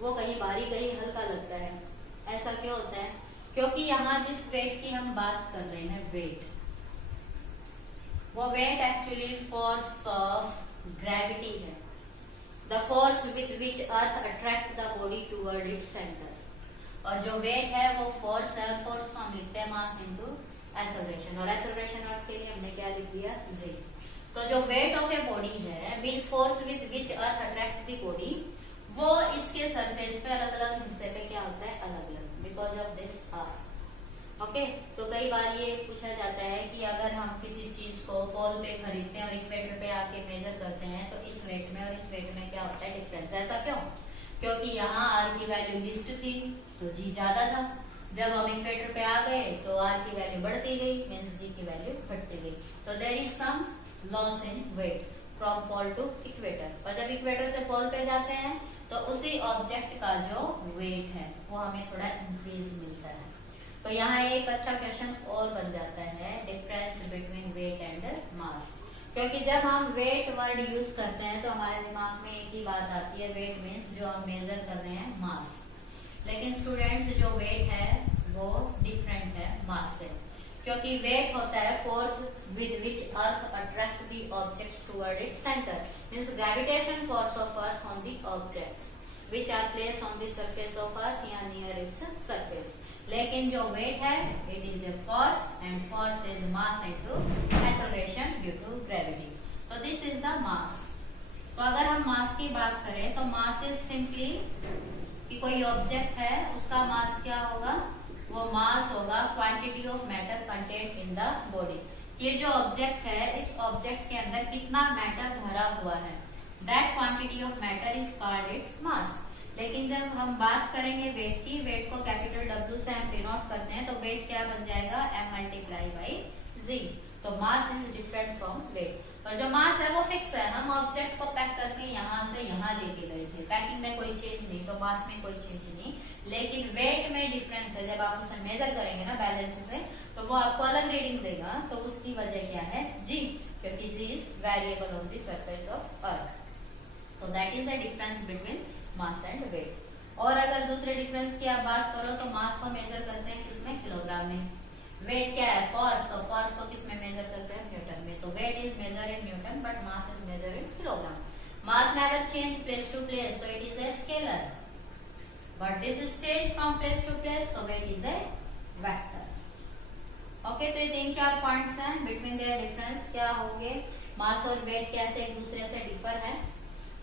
वो कहीं भारी कहीं हल्का लगता है। ऐसा क्यों होता है? क्योंकि यहाँ जिस वेट की हम बात कर रहे हैं वेट, वो weight actually force of gravity है, the force with which earth attract the body toward its centre. और जो वेट है वो फोर्स है, फोर्स को हम लिखते हैं मास इनटू एक्सेलरेशन, और एक्सेलरेशन अर्थ के लिए हमने क्या लिख दिया जी। तो जो वेट ऑफ ए बॉडी है means force with which earth attract the body, वो इसके सरफेस पे अलग अलग हिस्से पे क्या होता है अलग अलग, because of this r. Okay, तो कई बार ये पूछा जाता है कि अगर हम किसी चीज को पोल पे खरीदते हैं और इक्वेटर पे आके मेजर करते हैं तो इस वेट में और इस वेट में क्या होता है डिफरेंस। ऐसा क्यों? क्योंकि यहाँ R की वैल्यू लिस्ट थी तो G ज्यादा था, जब हम इक्वेटर पे आ गए तो R की वैल्यू बढ़ती गई मीन्स G की वैल्यू घटती गई। तो there is some loss in weight from pole to equator, और जब इक्वेटर से पोल पे जाते हैं तो उसी ऑब्जेक्ट का जो वेट है वो हमें थोड़ा इंक्रीज मिलता है। तो यहाँ एक अच्छा क्वेश्चन और बन जाता है difference between weight and mass, क्योंकि जब हम वेट वर्ड यूज करते हैं तो हमारे दिमाग में एक ही बात आती है, वेट मीन्स जो हम मेजर कर रहे हैं मास। लेकिन स्टूडेंट्स जो वेट है वो डिफरेंट है मास से, क्योंकि वेट होता है force with which earth attract the objects toward its centre, means gravitation force of earth on the objects which are placed on the surface of earth या नियर इट्स सरफेस। लेकिन जो वेट है it is a force, and force is mass into acceleration due to gravity. तो दिस इज द मास। तो अगर हम मास की बात करें तो मास इज सिंपली कि कोई ऑब्जेक्ट है उसका मास क्या होगा, वो मास होगा quantity of matter content in the body. ये जो ऑब्जेक्ट है इस ऑब्जेक्ट के अंदर कितना मैटर भरा हुआ है, that quantity of matter is called its mass. लेकिन जब हम बात करेंगे वेट की, वेट को कैपिटल W से हम डिनोट करते हैं तो वेट क्या बन जाएगा M मल्टीप्लाई बाई Z। तो mass is different from weight, और जो मास है वो फिक्स है। हम ऑब्जेक्ट को पैक करके यहाँ से यहाँ लेके गए थे, पैकिंग में कोई चेंज नहीं, तो मास में कोई चेंज नहीं। लेकिन वेट में डिफरेंस है, जब आप उसे मेजर करेंगे ना बैलेंस से तो वो आपको अलग रीडिंग देगा। तो उसकी वजह क्या है G, क्योंकि G is variable on the surface of earth. तो that is the difference between mass and weight. और अगर दूसरे डिफरेंस की आप बात करो तो मास को मेजर करते हैं किसमें, किलोग्राम में। वेट क्या है, फोर्स, तो फोर्स को किसमें मेजर करते हैं, न्यूटन में। तो weight is measure in Newton but mass is measure in kilogram. Mass never change place to place, so it is a scalar, but this is change from place to place, so weight is a vector. Okay, तो ये 3-4 पॉइंट्स हैं बिटवीन देयर डिफरेंस क्या होंगे, मास और वेट कैसे एक दूसरे से डिफर है।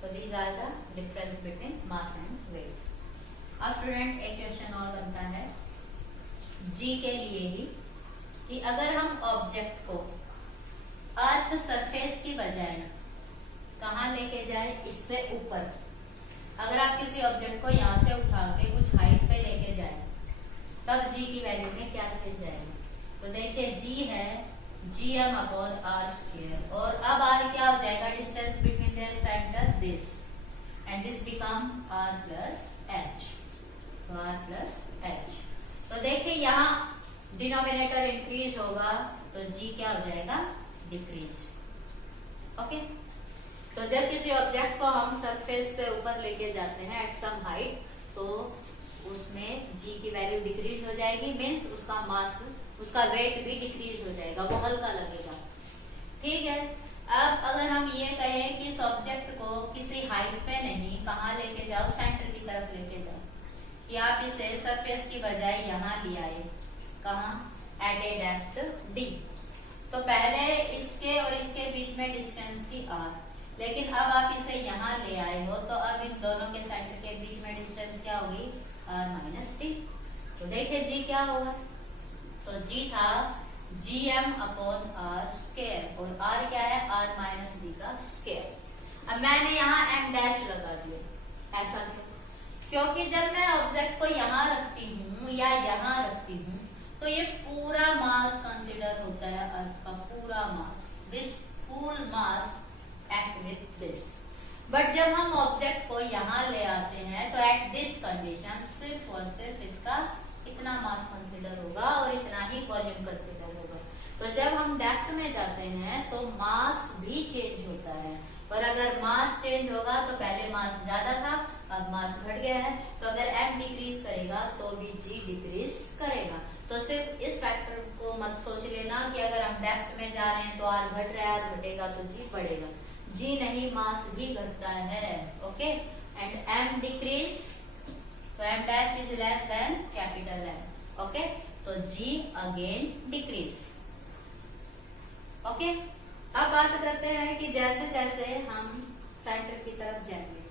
तो these are the difference between mass and weight. अब स्टूडेंट एक क्वेश्चन और बनता है जी के लिए ही कि अगर हम ऑब्जेक्ट को अर्थ सरफेस की बजाय कहाँ लेके जाए, इससे ऊपर। अगर आप किसी ऑब्जेक्ट को यहाँ से उठा के कुछ हाइट पे लेके जाए तब जी की वैल्यू में क्या चेंज जाएगा। तो देखिए जी है gm अपॉन आर स्क्वायर, और अब r क्या हो जाएगा, distance between their centre this, and this become r plus h। तो r प्लस h, तो देखिए यहाँ डिनोमिनेटर इंक्रीज होगा तो g क्या हो जाएगा, डिक्रीज। ओके, तो जब किसी ऑब्जेक्ट को हम सरफेस से ऊपर लेके जाते हैं एट सम हाइट, तो उसमें जी की वैल्यू डिक्रीज हो जाएगी, मीन्स उसका मास, उसका वेट भी डिक्रीज हो जाएगा, वो हल्का लगेगा। ठीक है। अब अगर हम ये कहें कि इस ऑब्जेक्ट को किसी हाइट पे नहीं, कहाँ लेके जाओ, सेंटर की तरफ लेके जाओ, कि आप इसे सरफेस की बजाय यहाँ ले आए, कहाँ, एट ए डेप्थ डी। तो पहले इसके और इसके बीच में डिस्टेंस थी r, लेकिन अब आप इसे यहाँ ले आए हो, तो अब इन दोनों के सेंटर के बीच में डिस्टेंस क्या होगी, r माइनस डी। तो देखिए g क्या होगा, तो g था gm अपॉन r स्क्वायर, और r क्या है, r माइनस डी का स्क्वायर। अब मैंने यहाँ m डैश लगा दिया, ऐसा क्यों, क्योंकि जब मैं ऑब्जेक्ट को यहाँ रखती हूँ या यहाँ रखती हूँ, तो ये पूरा मास कंसीडर होता है, अर्थ का पूरा mass, this full mass act with this. But जब हम ऑब्जेक्ट को यहाँ ले आते हैं, तो एट दिस कंडीशन सिर्फ और सिर्फ इसका इतना मास कंसीडर होगा और इतना ही वॉल्यूम कंसीडर होगा। तो जब हम डेप्थ में जाते हैं तो मास भी चेंज होता है, और अगर मास चेंज होगा तो पहले मास ज्यादा था, अब मास घट गया है, तो अगर m डिक्रीज करेगा तो भी g डिक्रीज करेगा। तो सिर्फ इस फैक्टर को मत सोच लेना कि अगर हम डेप्थ में जा रहे हैं तो r घट रहा है, r घटेगा तो g बढ़ेगा, g नहीं, मास भी घटता है। ओके, एंड m डिक्रीज, तो m dash is less than capital M। Okay, तो g अगेन डिक्रीज। ओके, अब बात करते हैं कि जैसे जैसे हम सेंटर की तरफ जाएंगे,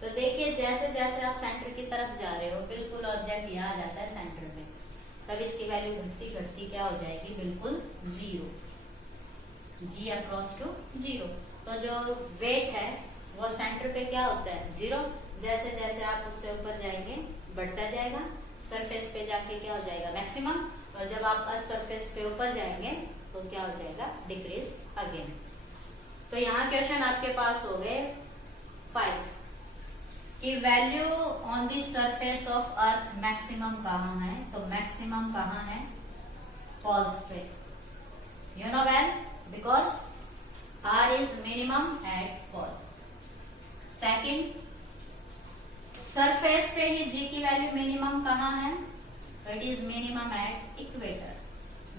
तो देखिए जैसे जैसे आप सेंटर की तरफ जा रहे हो, बिल्कुल ऑब्जेक्ट यहाँ आ जाता है सेंटर में, तब इसकी वैल्यू घटती घटती क्या हो जाएगी, बिल्कुल zero, g across to zero. तो जो वेट है वो सेंटर पे क्या होता है, जीरो। जैसे जैसे आप उससे ऊपर जाएंगे बढ़ता जाएगा, सरफेस पे जाके क्या हो जाएगा, मैक्सिमम, और जब आप सरफेस पे ऊपर जाएंगे तो क्या हो जाएगा, डिक्रीज अगेन। तो यहाँ क्वेश्चन आपके पास हो गए 5 कि value on the surface of earth maximum कहाँ है, तो मैक्सिमम कहाँ है, फॉल्स पे, you know well, because r is minimum at pole. Second, surface पे ही g की वैल्यू मिनिमम कहाँ है, तो it is minimum at equator,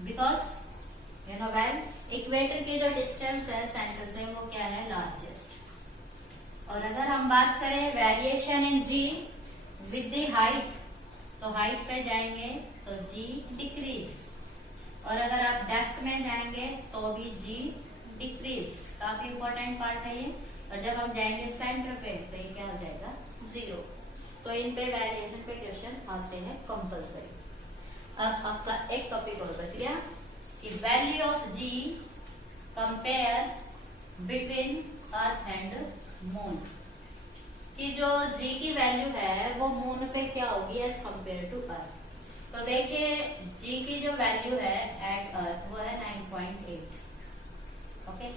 because you know well, equator की जो डिस्टेंस है सेंटर से वो क्या है, लार्जेस्ट। और अगर हम बात करें variation in g with the height, तो हाइट पे जाएंगे तो g डिक्रीज, और अगर आप डेप्थ में जाएंगे तो भी g डिक्रीज। काफी इंपॉर्टेंट पार्ट है ये। और जब हम जाएंगे सेंटर पे तो ये क्या हो जाएगा, जीरो। तो इन पे वेरिएशन पे क्वेश्चन आते हैं कंपल्सरी। अब आपका एक टॉपिक और बच गया कि value of g compare between earth and moon, कि जो g की वैल्यू है वो मून पे क्या होगी एज कंपेयर टू अर्थ। तो देखिए g की जो वैल्यू है एट अर्थ वो है 9.8। ओके,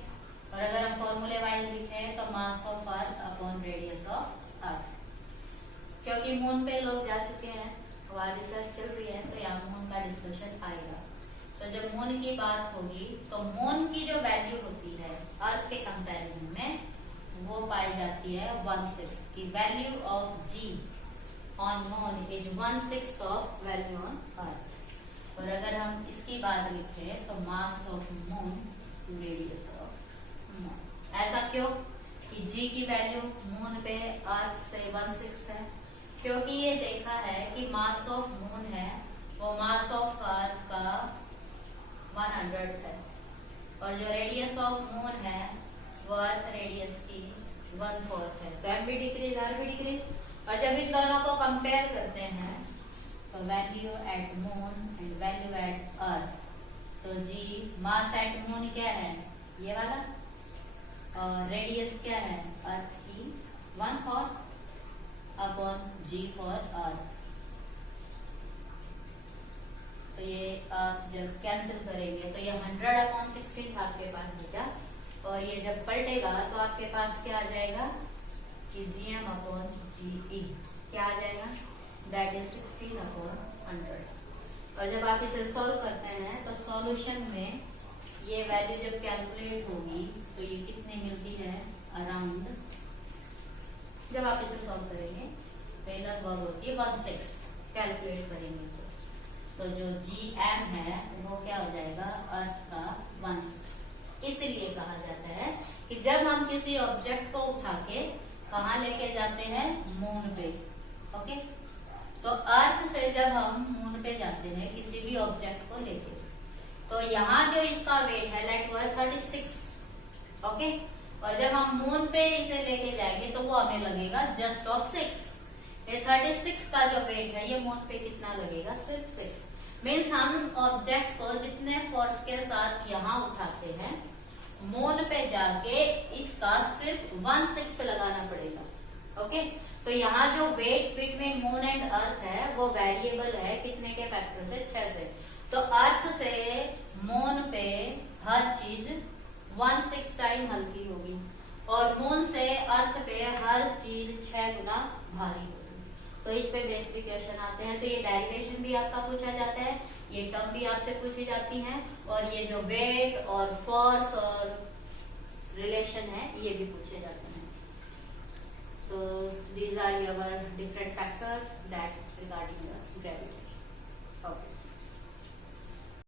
और अगर हम फॉर्मूले वाइज लिखें तो mass of earth upon radius of earth, क्योंकि मून पे लोग जा चुके हैं, वहां रिसर्च चल रही है, तो यहाँ मून का डिस्कशन आएगा। तो जब मून की बात होगी तो मून की जो वैल्यू होती है अर्थ के कंपैरिजन में, वो पाई जाती है 1/6 की value of g on moon is 1/6 of value on earth. और अगर हम इसकी बात लिखें तो mass of moon to radius of moon. ऐसा क्यों कि g की वैल्यू मून पे अर्थ से 1/6 है, क्योंकि ये देखा है कि मास ऑफ मून है वो मास ऑफ अर्थ का 100 है, और जो रेडियस ऑफ मून है वो अर्थ रेडियस की 1/4 है। तो m भी डिक्रीज, r भी डिक्रीज। और जब इन दोनों को कंपेयर करते हैं तो value at moon and value at earth, तो g मास एट मून क्या है, ये वाला, और रेडियस क्या है अर्थ की 1/4 अपॉन g फॉर अर्थ। तो ये आप जब कैंसिल करेंगे तो ये 100/16 आपके पास बचा, और ये जब पलटेगा तो आपके पास क्या आ जाएगा कि gm अपॉन ge क्या आ जाएगा, दैट इज 16/100। और जब आप इसे सॉल्व करते हैं तो सॉल्यूशन में ये वैल्यू जब कैलकुलेट होगी तो ये कितनी मिलती है, अराउंड, जब आप इसे सॉल्व करेंगे तो ये लगभग होती है 1/6। कैलकुलेट करेंगे तो जो GM है वो क्या हो जाएगा, अर्थ का 1/6। इसलिए कहा जाता है कि जब हम किसी ऑब्जेक्ट को उठा के कहाँ लेके जाते हैं, मून पे। ओके, तो अर्थ से जब हम मून पे जाते हैं किसी भी ऑब्जेक्ट को लेके, तो यहाँ जो इसका वेट है लेट वो है 36। ओके, और जब हम मून पे इसे लेके जाएंगे तो वो हमें लगेगा जस्ट ऑफ 6। ये 36 का जो वेट है ये मून पे कितना लगेगा, सिर्फ 6। मीन्स हम ऑब्जेक्ट को जितने फोर्स के साथ यहाँ उठाते हैं, मून पे जाके इसका सिर्फ 1/6 लगाना पड़ेगा। ओके, तो यहाँ जो weight between moon and earth है वो वेरिएबल है कितने के फैक्टर से, 6 से। तो अर्थ से मून पे हर चीज 1/6 टाइम हल्की होगी और मून से अर्थ पे हर चीज 6 गुना भारी होगी। तो इस पे बेसिक क्वेश्चन आते हैं। तो ये डेरिवेशन भी आपका पूछा जाता है, ये टर्म भी आपसे पूछी जाती हैं, और ये जो वेट और फोर्स और रिलेशन है ये भी पूछे जाते हैं। तो these are your different factors that regarding the gravity. Okay.